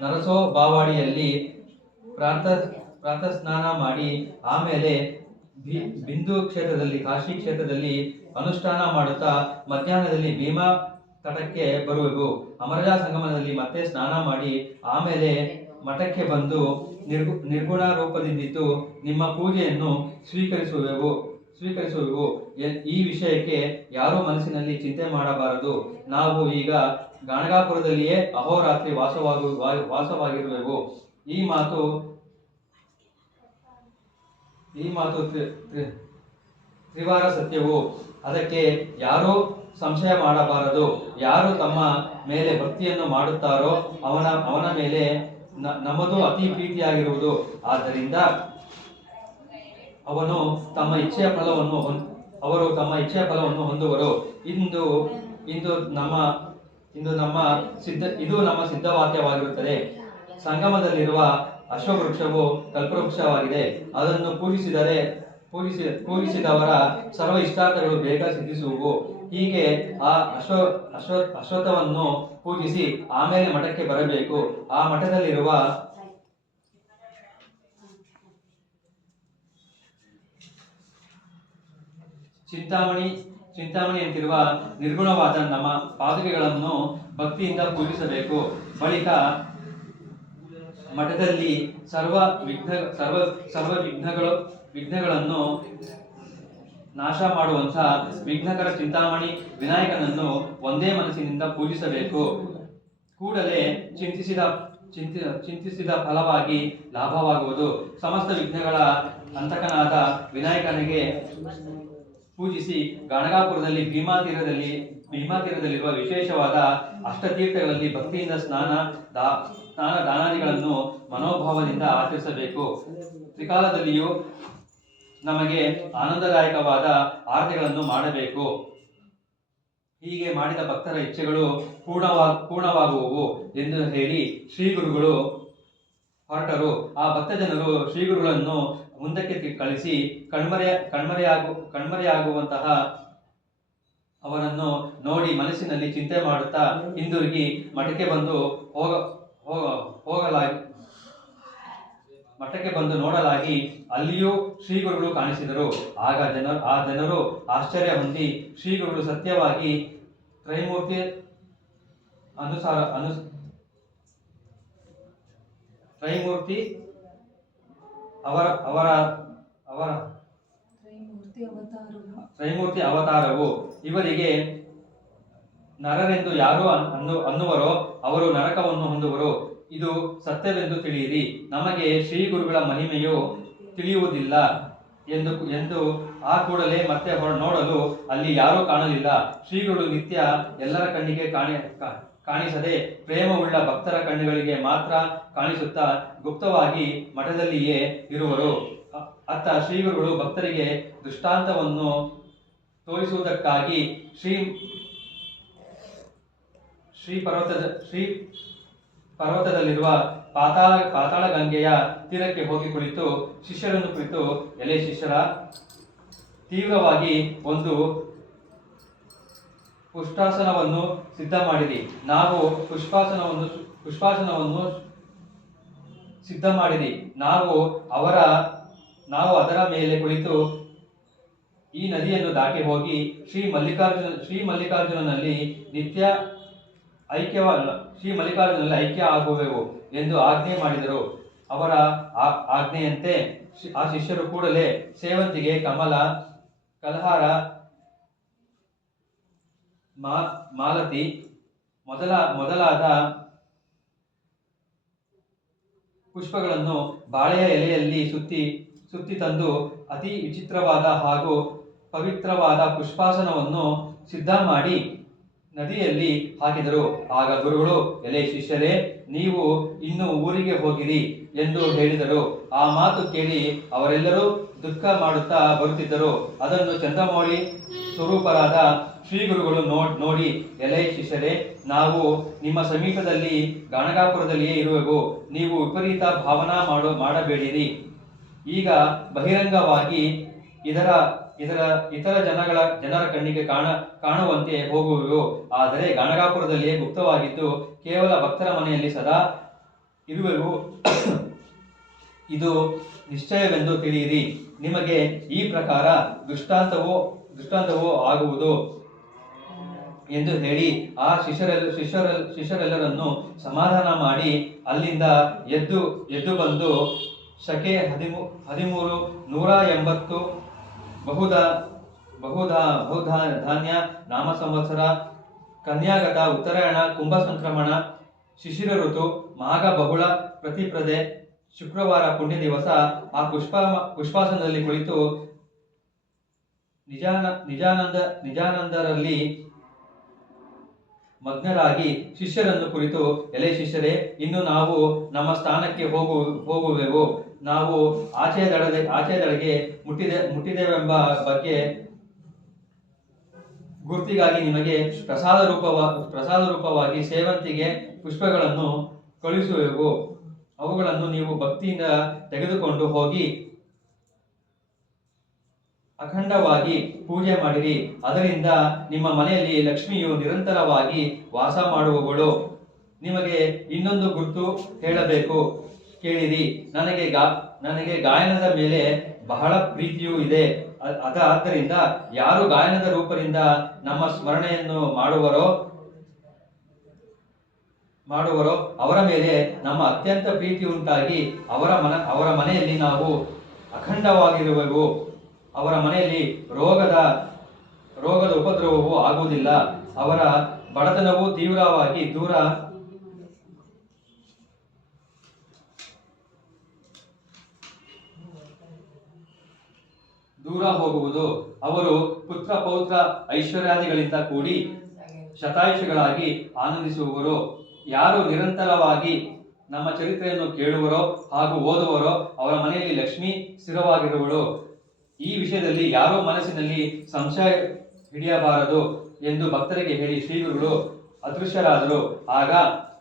ನರಸೋ ಬಾವಾಡಿಯಲ್ಲಿ ಪ್ರಾತಃ ಸ್ನಾನ ಮಾಡಿ ಆಮೇಲೆ ಬಿಂದು ಕ್ಷೇತ್ರದಲ್ಲಿ ಕಾಶಿ ಕ್ಷೇತ್ರದಲ್ಲಿ ಅನುಷ್ಠಾನ ಮಾಡುತ್ತಾ ಮಧ್ಯಾಹ್ನದಲ್ಲಿ ಭೀಮಾ ತಟಕ್ಕೆ ಬರುವೆವು. ಅಮರಜಾ ಸಂಗಮದಲ್ಲಿ ಮತ್ತೆ ಸ್ನಾನ ಮಾಡಿ ಆಮೇಲೆ ಮಠಕ್ಕೆ ಬಂದು ನಿರ್ಗುಣ ರೂಪದಿಂದಿದ್ದು ನಿಮ್ಮ ಪೂಜೆಯನ್ನು ಸ್ವೀಕರಿಸುವೆವು. ಈ ವಿಷಯಕ್ಕೆ ಯಾರೂ ಮನಸ್ಸಿನಲ್ಲಿ ಚಿಂತೆ ಮಾಡಬಾರದು. ನಾವು ಈಗ ಗಾಣಗಾಪುರದಲ್ಲಿಯೇ ಅಹೋರಾತ್ರಿ ವಾಸವಾಗಿರುವೆವು. ಈ ಮಾತು ತ್ರಿವಾರ ಸತ್ಯವು. ಅದಕ್ಕೆ ಯಾರೂ ಸಂಶಯ ಮಾಡಬಾರದು. ಯಾರು ತಮ್ಮ ಮೇಲೆ ಭಕ್ತಿಯನ್ನು ಮಾಡುತ್ತಾರೋ ಅವನ ಮೇಲೆ ನಮ್ಮದು ಅತಿ ಪ್ರೀತಿಯಾಗಿರುವುದು. ಆದ್ದರಿಂದ ಅವರು ತಮ್ಮ ಇಚ್ಛೆಯ ಫಲವನ್ನು ಹೊಂದುವರು. ಇದು ನಮ್ಮ ಸಿದ್ಧವಾಕ್ಯವಾಗಿರುತ್ತದೆ. ಸಂಗಮದಲ್ಲಿರುವ ಅಶ್ವವೃಕ್ಷವು ಕಲ್ಪವೃಕ್ಷವಾಗಿದೆ. ಅದನ್ನು ಪೂಜಿಸಿದವರ ಸರ್ವ ಇಷ್ಟಾರ್ಥಗಳು ಬೇಗ ಸಿದ್ಧಿಸುವು. ಹೀಗೆ ಆ ಅಶ್ವತ್ಥವನ್ನು ಪೂಜಿಸಿ ಆಮೇಲೆ ಮಠಕ್ಕೆ ಬರಬೇಕು. ಆ ಮಠದಲ್ಲಿರುವ ಚಿಂತಾಮಣಿಯಂತಿರುವ ನಿರ್ಗುಣವಾದ ನಮ್ಮ ಪಾದುಕೆಗಳನ್ನು ಭಕ್ತಿಯಿಂದ ಪೂಜಿಸಬೇಕು. ಬಳಿಕ ಮಠದಲ್ಲಿ ಸರ್ವ ವಿಘ್ನಗಳನ್ನು ನಾಶ ಮಾಡುವಂತ ವಿಘ್ನಕರ ಚಿಂತಾಮಣಿ ವಿನಾಯಕನನ್ನು ಒಂದೇ ಮನಸ್ಸಿನಿಂದ ಪೂಜಿಸಬೇಕು. ಕೂಡಲೇ ಚಿಂತಿಸಿದ ಫಲವಾಗಿ ಲಾಭವಾಗುವುದು. ಸಮಸ್ತ ವಿಘ್ನಗಳ ಅಂತಕನಾದ ವಿನಾಯಕನಿಗೆ ಪೂಜಿಸಿ ಗಾಣಗಾಪುರದಲ್ಲಿ ಭೀಮಾ ತೀರದಲ್ಲಿರುವ ವಿಶೇಷವಾದ ಅಷ್ಟತೀರ್ಥಗಳಲ್ಲಿ ಭಕ್ತಿಯಿಂದ ಸ್ನಾನ ದಾನಾದಿಗಳನ್ನು ಮನೋಭಾವದಿಂದ ಆಚರಿಸಬೇಕು. ತ್ರಿಕಾಲದಲ್ಲಿಯೂ ನಮಗೆ ಆನಂದದಾಯಕವಾದ ಆರತಿಗಳನ್ನು ಮಾಡಬೇಕು. ಹೀಗೆ ಮಾಡಿದ ಭಕ್ತರ ಇಚ್ಛೆಗಳು ಪೂರ್ಣವಾಗುವವು ಎಂದು ಹೇಳಿ ಶ್ರೀ ಗುರುಗಳು ಹೊರಟರು. ಆ ಭಕ್ತ ಜನರು ಶ್ರೀ ಗುರುಗಳನ್ನು ಮುಂದಕ್ಕೆ ಕಳಿಸಿ ಕಣ್ಮರೆಯಾಗುವಂತಹ ಅವರನ್ನು ನೋಡಿ ಮನಸ್ಸಿನಲ್ಲಿ ಚಿಂತೆ ಮಾಡುತ್ತಾ ಹಿಂದಿರುಗಿ ಮಠಕ್ಕೆ ಬಂದು ನೋಡಲಾಗಿ ಅಲ್ಲಿಯೂ ಶ್ರೀಗುರುಗಳು ಕಾಣಿಸಿದರು. ಆಗ ಜನರು ಆಶ್ಚರ್ಯ ಹೊಂದಿ ಶ್ರೀಗುರುಗಳು ಸತ್ಯವಾಗಿ ತ್ರೈಮೂರ್ತಿ ತ್ರೈಮೂರ್ತಿ ಅವತಾರವು. ಇವರಿಗೆ ನರರೆಂದು ಯಾರು ಅನ್ನುವರೋ ಅವರು ನರಕವನ್ನು ಹೊಂದುವರು. ಇದು ಸತ್ಯವೆಂದು ತಿಳಿಯಿರಿ. ನಮಗೆ ಶ್ರೀ ಗುರುಗಳ ಮಹಿಮೆಯು ತಿಳಿಯುವುದಿಲ್ಲ ಎಂದು ಆ ಕೂಡಲೇ ಮತ್ತೆ ನೋಡಲು ಅಲ್ಲಿ ಯಾರೂ ಕಾಣಲಿಲ್ಲ. ಶ್ರೀಗುರು ನಿತ್ಯ ಎಲ್ಲರ ಕಣ್ಣಿಗೆ ಕಾಣಿಸದೆ ಪ್ರೇಮವುಳ್ಳ ಭಕ್ತರ ಕಣ್ಣುಗಳಿಗೆ ಮಾತ್ರ ಕಾಣಿಸುತ್ತಾ ಗುಪ್ತವಾಗಿ ಮಠದಲ್ಲಿಯೇ ಇರುವರು. ಅತ್ತ ಶ್ರೀಗುರುಗಳು ಭಕ್ತರಿಗೆ ದೃಷ್ಟಾಂತವನ್ನು ತೋರಿಸುವುದಕ್ಕಾಗಿ ಶ್ರೀ ಪರ್ವತದಲ್ಲಿರುವ ಪಾತಾಳ ಗಂಗೆಯ ತೀರಕ್ಕೆ ಹೋಗಿ ಶಿಷ್ಯರನ್ನು ಕುರಿತು, ಎಲೆ ಶಿಷ್ಯರ, ತೀವ್ರವಾಗಿ ಒಂದು ಪುಷ್ಪಾಸನವನ್ನು ಸಿದ್ಧ ಮಾಡಿರಿ. ನಾವು ಪುಷ್ಪಾಸನವನ್ನು ಸಿದ್ಧ ಮಾಡಿರಿ. ನಾವು ಅದರ ಮೇಲೆ ಕುಳಿತು ಈ ನದಿಯನ್ನು ದಾಟಿ ಹೋಗಿ ಶ್ರೀ ಮಲ್ಲಿಕಾರ್ಜುನಲ್ಲಿ ಐಕ್ಯ ಆಗುವೆವು ಎಂದು ಆಜ್ಞೆ ಮಾಡಿದರು. ಅವರ ಆಜ್ಞೆಯಂತೆ ಆ ಶಿಷ್ಯರು ಕೂಡಲೇ ಸೇವಂತಿಗೆ, ಕಮಲ, ಕಲ್ಹಾರ, ಮಾಲತಿ ಮೊದಲಾದ ಪುಷ್ಪಗಳನ್ನು ಬಾಳೆಯ ಎಲೆಯಲ್ಲಿ ಸುತ್ತಿ ತಂದು ಅತಿ ವಿಚಿತ್ರವಾದ ಹಾಗೂ ಪವಿತ್ರವಾದ ಪುಷ್ಪಾಸನವನ್ನು ಸಿದ್ಧ ಮಾಡಿ ನದಿಯಲ್ಲಿ ಹಾಕಿದರು. ಆಗ ಗುರುಗಳು, ಎಲೆ ಶಿಷ್ಯರೇ, ನೀವು ಇನ್ನು ಊರಿಗೆ ಹೋಗಿರಿ ಎಂದು ಹೇಳಿದರು. ಆ ಮಾತು ಕೇಳಿ ಅವರೆಲ್ಲರೂ ದುಃಖ ಮಾಡುತ್ತಾ ಬರುತ್ತಿದ್ದರು. ಅದನ್ನು ಚಂದ್ರಮೌಳಿ ಸ್ವರೂಪರಾದ ಶ್ರೀ ಗುರುಗಳು ನೋಡಿ, ಎಲೆ ಶಿಷ್ಯರೇ, ನಾವು ನಿಮ್ಮ ಸಮೀಪದಲ್ಲಿ ಗಾಣಗಾಪುರದಲ್ಲಿಯೇ ಇರುವೆವು. ನೀವು ವಿಪರೀತ ಭಾವನಾ ಮಾಡಬೇಡಿರಿ. ಈಗ ಬಹಿರಂಗವಾಗಿ ಇತರ ಜನರ ಕಣ್ಣಿಗೆ ಕಾಣುವಂತೆ ಹೋಗುವೆವು. ಆದರೆ ಗಾಣಗಾಪುರದಲ್ಲಿಯೇ ಗುಪ್ತವಾಗಿದ್ದು ಕೇವಲ ಭಕ್ತರ ಮನೆಯಲ್ಲಿ ಸದಾ ಇರುವೆವು ಇದು ನಿಶ್ಚಯವೆಂದು ತಿಳಿಯಿರಿ. ನಿಮಗೆ ಈ ಪ್ರಕಾರ ದೃಷ್ಟಾಂತವೋ ಆಗುವುದು ಎಂದು ಹೇಳಿ ಆ ಶಿಷ್ಯರೆಲ್ಲರನ್ನು ಸಮಾಧಾನ ಮಾಡಿ ಅಲ್ಲಿಂದ ಎದ್ದು ಬಂದು ಶಕೆ 13 180 ಬಹುಧಾನ್ಯ ನಾಮ ಸಂವತ್ಸರ ಕನ್ಯಾಗತ ಉತ್ತರಾಯಣ ಕುಂಭ ಸಂಕ್ರಮಣ ಶಿಶಿರ ಋತು ಮಾಘ ಬಹುಳ ಪ್ರತಿಪ್ರದೆ ಶುಕ್ರವಾರ ಪುಣ್ಯ ದಿವಸ ಆ ಪುಷ್ಪಾಸನದಲ್ಲಿ ಕುಳಿತು ನಿಜಾನಂದರಲ್ಲಿ ಮಗ್ನರಾಗಿ ಶಿಷ್ಯರನ್ನು ಕುರಿತು, ಎಲೆ ಶಿಷ್ಯರೇ, ಇನ್ನು ನಾವು ನಮ್ಮ ಸ್ಥಾನಕ್ಕೆ ಹೋಗುವೆವು. ನಾವು ಆಚೆದಡೆಗೆ ಮುಟ್ಟಿದೆವೆಂಬ ಬಗ್ಗೆ ಗುರ್ತಿಗಾಗಿ ನಿಮಗೆ ಪ್ರಸಾದ ರೂಪವಾಗಿ ಸೇವಂತಿಗೆ ಪುಷ್ಪಗಳನ್ನು ಕಳುಹಿಸುವೆವು. ಅವುಗಳನ್ನು ನೀವು ಭಕ್ತಿಯಿಂದ ತೆಗೆದುಕೊಂಡು ಹೋಗಿ ಅಖಂಡವಾಗಿ ಪೂಜೆ ಮಾಡಿರಿ. ಅದರಿಂದ ನಿಮ್ಮ ಮನೆಯಲ್ಲಿ ಲಕ್ಷ್ಮಿಯು ನಿರಂತರವಾಗಿ ವಾಸ ಮಾಡುವವಳು. ನಿಮಗೆ ಇನ್ನೊಂದು ಗುರುತು ಹೇಳಬೇಕು, ಕೇಳಿರಿ. ನನಗೆ ಗಾಯನದ ಮೇಲೆ ಬಹಳ ಪ್ರೀತಿಯೂ ಇದೆ. ಆದ್ದರಿಂದ ಯಾರು ಗಾಯನದ ರೂಪದಿಂದ ನಮ್ಮ ಸ್ಮರಣೆಯನ್ನು ಮಾಡುವರೋ ಅವರ ಮೇಲೆ ನಮ್ಮ ಅತ್ಯಂತ ಪ್ರೀತಿ ಉಂಟಾಗಿ ಅವರ ಮನೆಯಲ್ಲಿ ನಾವು ಅಖಂಡವಾಗಿರುವೆವು. ಅವರ ಮನೆಯಲ್ಲಿ ರೋಗದ ಉಪದ್ರವವೂ ಆಗುವುದಿಲ್ಲ. ಅವರ ಬಡತನವು ತೀವ್ರವಾಗಿ ದೂರ ಹೋಗುವುದು. ಅವರು ಪುತ್ರ ಪೌತ್ರ ಐಶ್ವರ್ಯಾದಿಗಳಿಂದ ಕೂಡಿ ಶತಾಯುಷಿಗಳಾಗಿ ಆನಂದಿಸುವವರು. ಯಾರು ನಿರಂತರವಾಗಿ ನಮ್ಮ ಚರಿತ್ರೆಯನ್ನು ಕೇಳುವರೋ ಹಾಗೂ ಓದುವರೋ ಅವರ ಮನೆಯಲ್ಲಿ ಲಕ್ಷ್ಮಿ ಸ್ಥಿರವಾಗಿರುವಳು. ಈ ವಿಷಯದಲ್ಲಿ ಯಾರೋ ಮನಸ್ಸಿನಲ್ಲಿ ಸಂಶಯ ಹಿಡಿಯಬಾರದು ಎಂದು ಭಕ್ತರಿಗೆ ಹೇಳಿ ಶ್ರೀಗುರುಗಳು ಅದೃಶ್ಯರಾದರು. ಆಗ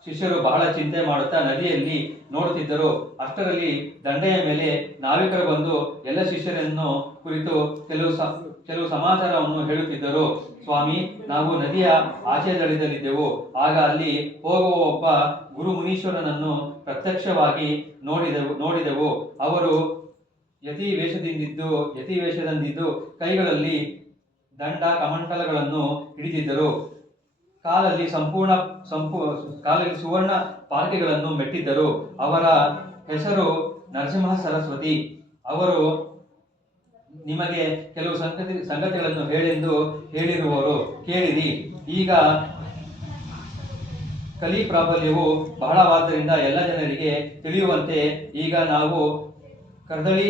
ಶಿಷ್ಯರು ಬಹಳ ಚಿಂತೆ ಮಾಡುತ್ತಾ ನದಿಯಲ್ಲಿ ನೋಡುತ್ತಿದ್ದರು. ಅಷ್ಟರಲ್ಲಿ ದಂಡೆಯ ಮೇಲೆ ನಾವಿಕರು ಬಂದು ಎಲ್ಲ ಶಿಷ್ಯರನ್ನು ಕುರಿತು ಕೆಲವು ಸಮಾಚಾರವನ್ನು ಹೇಳುತ್ತಿದ್ದರು. ಸ್ವಾಮಿ, ನಾವು ನದಿಯ ಆಚೆ ದಡದಲ್ಲಿದ್ದೆವು. ಆಗ ಅಲ್ಲಿ ಹೋಗುವ ಒಬ್ಬ ಗುರು ಮುನೀಶ್ವರನನ್ನು ಪ್ರತ್ಯಕ್ಷವಾಗಿ ನೋಡಿದೆವು. ಅವರು ಯತಿ ವೇಷದಿಂದಿದ್ದು ಕೈಗಳಲ್ಲಿ ದಂಡ ಕಮಂಡಲಗಳನ್ನು ಹಿಡಿದಿದ್ದರು. ಕಾಲಲ್ಲಿ ಸುವರ್ಣ ಪಾರ್ಕೆಗಳನ್ನು ಮೆಟ್ಟಿದ್ದರು. ಅವರ ಹೆಸರು ನರಸಿಂಹ ಸರಸ್ವತಿ. ಅವರು ನಿಮಗೆ ಕೆಲವು ಸಂಗತಿಗಳನ್ನು ಹೇಳೆಂದು ಹೇಳಿರುವರು, ಕೇಳಿರಿ. ಈಗ ಕಲಿ ಪ್ರಾಬಲ್ಯವು ಬಹಳವಾದ್ದರಿಂದ ಎಲ್ಲ ಜನರಿಗೆ ತಿಳಿಯುವಂತೆ ಈಗ ನಾವು ಕರ್ದಳಿ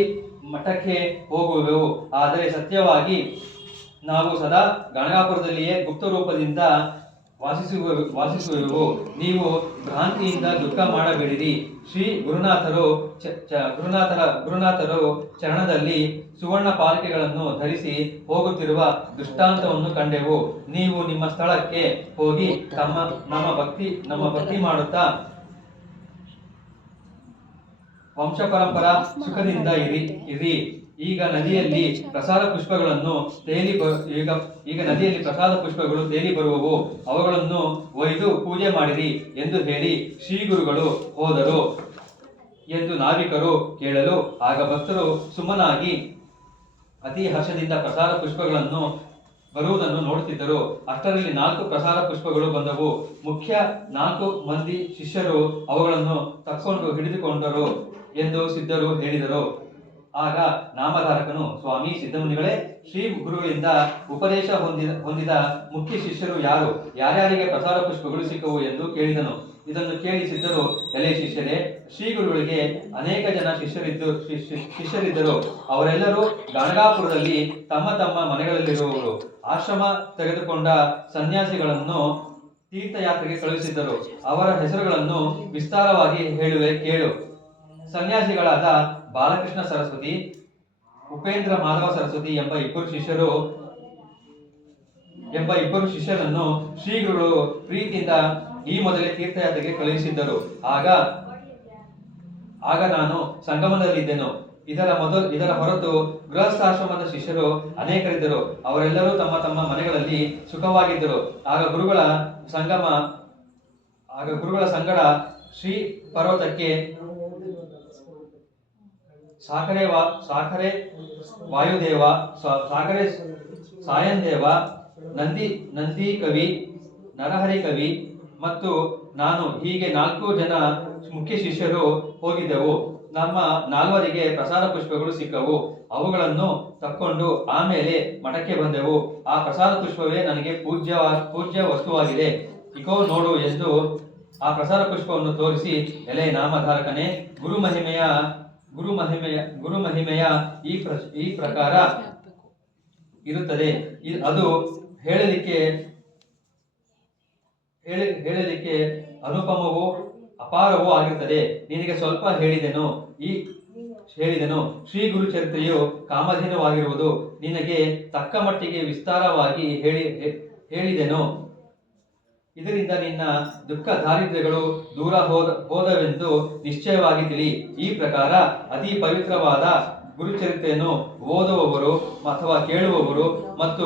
ಮಠಕ್ಕೆ ಹೋಗುವೆವು. ಆದರೆ ಸತ್ಯವಾಗಿ ನಾವು ಸದಾ ಗಣಗಾಪುರದಲ್ಲಿಯೇ ಗುಪ್ತ ರೂಪದಿಂದ ವಾಸಿಸುವೆವು. ನೀವು ಭ್ರಾಂತಿಯಿಂದ ದುಃಖ ಮಾಡಬೇಡಿರಿ. ಶ್ರೀ ಗುರುನಾಥರು ಚರಣದಲ್ಲಿ ಸುವರ್ಣ ಪಾಲಿಕೆಗಳನ್ನು ಧರಿಸಿ ಹೋಗುತ್ತಿರುವ ದೃಷ್ಟಾಂತವನ್ನು ಕಂಡೆವು. ನೀವು ನಿಮ್ಮ ಸ್ಥಳಕ್ಕೆ ಹೋಗಿ ನಮ್ಮ ಭಕ್ತಿ ಮಾಡುತ್ತಾ ವಂಶ ಪರಂಪರಾ ಸುಖದಿಂದ ಇರಿ. ಈಗ ನದಿಯಲ್ಲಿ ಪ್ರಸಾದ ಪುಷ್ಪಗಳು ತೇಲಿ ಬರುವವು. ಅವುಗಳನ್ನು ಒಯ್ದು ಪೂಜೆ ಮಾಡಿರಿ ಎಂದು ಹೇಳಿ ಶ್ರೀಗುರುಗಳು ಹೋದರು ಎಂದು ನಾವಿಕರು ಕೇಳಲು, ಆಗ ಭಕ್ತರು ಸುಮ್ಮನಾಗಿ ಅತಿ ಹರ್ಷದಿಂದ ಪ್ರಸಾದ ಪುಷ್ಪಗಳನ್ನು ಬರುವುದನ್ನು ನೋಡುತ್ತಿದ್ದರು. ಅಷ್ಟರಲ್ಲಿ 4 ಪ್ರಸಾದ ಪುಷ್ಪಗಳು ಬಂದವು. ಮುಖ್ಯ 4 ಮಂದಿ ಶಿಷ್ಯರು ಅವುಗಳನ್ನು ಹಿಡಿದುಕೊಂಡರು ಎಂದು ಸಿದ್ಧರು ಹೇಳಿದರು. ಆಗ ನಾಮಧಾರಕನು, ಸ್ವಾಮಿ ಸಿದ್ಧಮುನಿಗಳೇ, ಶ್ರೀ ಗುರುಗಳಿಂದ ಉಪದೇಶ ಹೊಂದಿದ ಮುಖ್ಯ ಶಿಷ್ಯರು ಯಾರು? ಯಾರ್ಯಾರಿಗೆ ಪ್ರಸಾದ ಪುಷ್ಪಗಳು ಸಿಕ್ಕವು ಎಂದು ಕೇಳಿದನು. ಇದನ್ನು ಕೇಳಿ ಸಿದ್ಧರು, ಎಲೆ ಶಿಷ್ಯರೇ, ಶ್ರೀ ಗುರುಗಳಿಗೆ ಅನೇಕ ಜನ ಶಿಷ್ಯರಿದ್ದರು. ಅವರೆಲ್ಲರೂ ಗಣಗಾಪುರದಲ್ಲಿ ತಮ್ಮ ಮನೆಗಳಲ್ಲಿರುವವರು. ಆಶ್ರಮ ತೆಗೆದುಕೊಂಡ ಸನ್ಯಾಸಿಗಳನ್ನು ತೀರ್ಥಯಾತ್ರೆಗೆ ಕಳುಹಿಸಿದ್ದರು. ಅವರ ಹೆಸರುಗಳನ್ನು ವಿಸ್ತಾರವಾಗಿ ಹೇಳುವೆ, ಕೇಳು. ಸನ್ಯಾಸಿಗಳಾದ ಬಾಲಕೃಷ್ಣ ಸರಸ್ವತಿ, ಉಪೇಂದ್ರ ಮಾಧವ ಸರಸ್ವತಿ ಎಂಬ ಇಬ್ಬರು ಶಿಷ್ಯರನ್ನು ಶ್ರೀಗುರುಗಳು ಪ್ರೀತಿಯಿಂದ ಈ ಮೊದಲೇ ತೀರ್ಥಯಾತ್ರೆಗೆ ಕಳುಹಿಸಿದ್ದರು. ಆಗ ನಾನು ಸಂಗಮದಲ್ಲಿದ್ದೆನು. ಇದರ ಹೊರತು ಗೃಹಸ್ಥಾಶ್ರಮದ ಶಿಷ್ಯರು ಅನೇಕರಿದ್ದರು. ಅವರೆಲ್ಲರೂ ತಮ್ಮ ಮನೆಗಳಲ್ಲಿ ಸುಖವಾಗಿದ್ದರು. ಆಗ ಗುರುಗಳ ಸಂಗಡ ಶ್ರೀ ಪರ್ವತಕ್ಕೆ ಸಾಕರೆ ವಾಯುದೇವ, ಸಾಕರೆ ಸಾಯಂದೇವ, ನಂದಿ ಕವಿ, ನರಹರಿ ಕವಿ ಮತ್ತು ನಾನು ಹೀಗೆ 4 ಜನ ಮುಖ್ಯ ಶಿಷ್ಯರು ಹೋಗಿದ್ದೆವು. ನಮ್ಮ 4ವರಿಗೆ ಪ್ರಸಾದ ಪುಷ್ಪಗಳು ಸಿಕ್ಕವು. ಅವುಗಳನ್ನು ತಕ್ಕೊಂಡು ಆಮೇಲೆ ಮಠಕ್ಕೆ ಬಂದೆವು. ಆ ಪ್ರಸಾದ ಪುಷ್ಪವೇ ನನಗೆ ಪೂಜ್ಯ ವಸ್ತುವಾಗಿದೆ. ಇಕೋ ನೋಡು ಎಂದು ಆ ಪ್ರಸಾದ ಪುಷ್ಪವನ್ನು ತೋರಿಸಿ, ಎಲೆ ನಾಮಧಾರಕನೇ, ಗುರುಮಹಿಮೆಯ ಈ ಪ್ರಕಾರ ಇರುತ್ತದೆ. ಅದು ಹೇಳಲಿಕ್ಕೆ ಅನುಪಮವೂ ಅಪಾರವೂ ಆಗಿರುತ್ತದೆ. ನಿನಗೆ ಸ್ವಲ್ಪ ಹೇಳಿದೆನು. ಶ್ರೀ ಗುರು ಚರಿತ್ರೆಯು ಕಾಮಧೇನುವಾಗಿರುವುದು ನಿನಗೆ ತಕ್ಕ ಮಟ್ಟಿಗೆ ವಿಸ್ತಾರವಾಗಿ ಹೇಳಿದೆನು. ಇದರಿಂದ ನಿನ್ನ ದುಃಖ ದಾರಿದ್ರ್ಯಗಳು ದೂರ ಹೋದವೆಂದು ನಿಶ್ಚಯವಾಗಿ ತಿಳಿ. ಈ ಪ್ರಕಾರ ಅತಿ ಪವಿತ್ರವಾದ ಗುರುಚರಿತ್ರೆಯನ್ನು ಓದುವವರು ಅಥವಾ ಕೇಳುವವರು ಮತ್ತು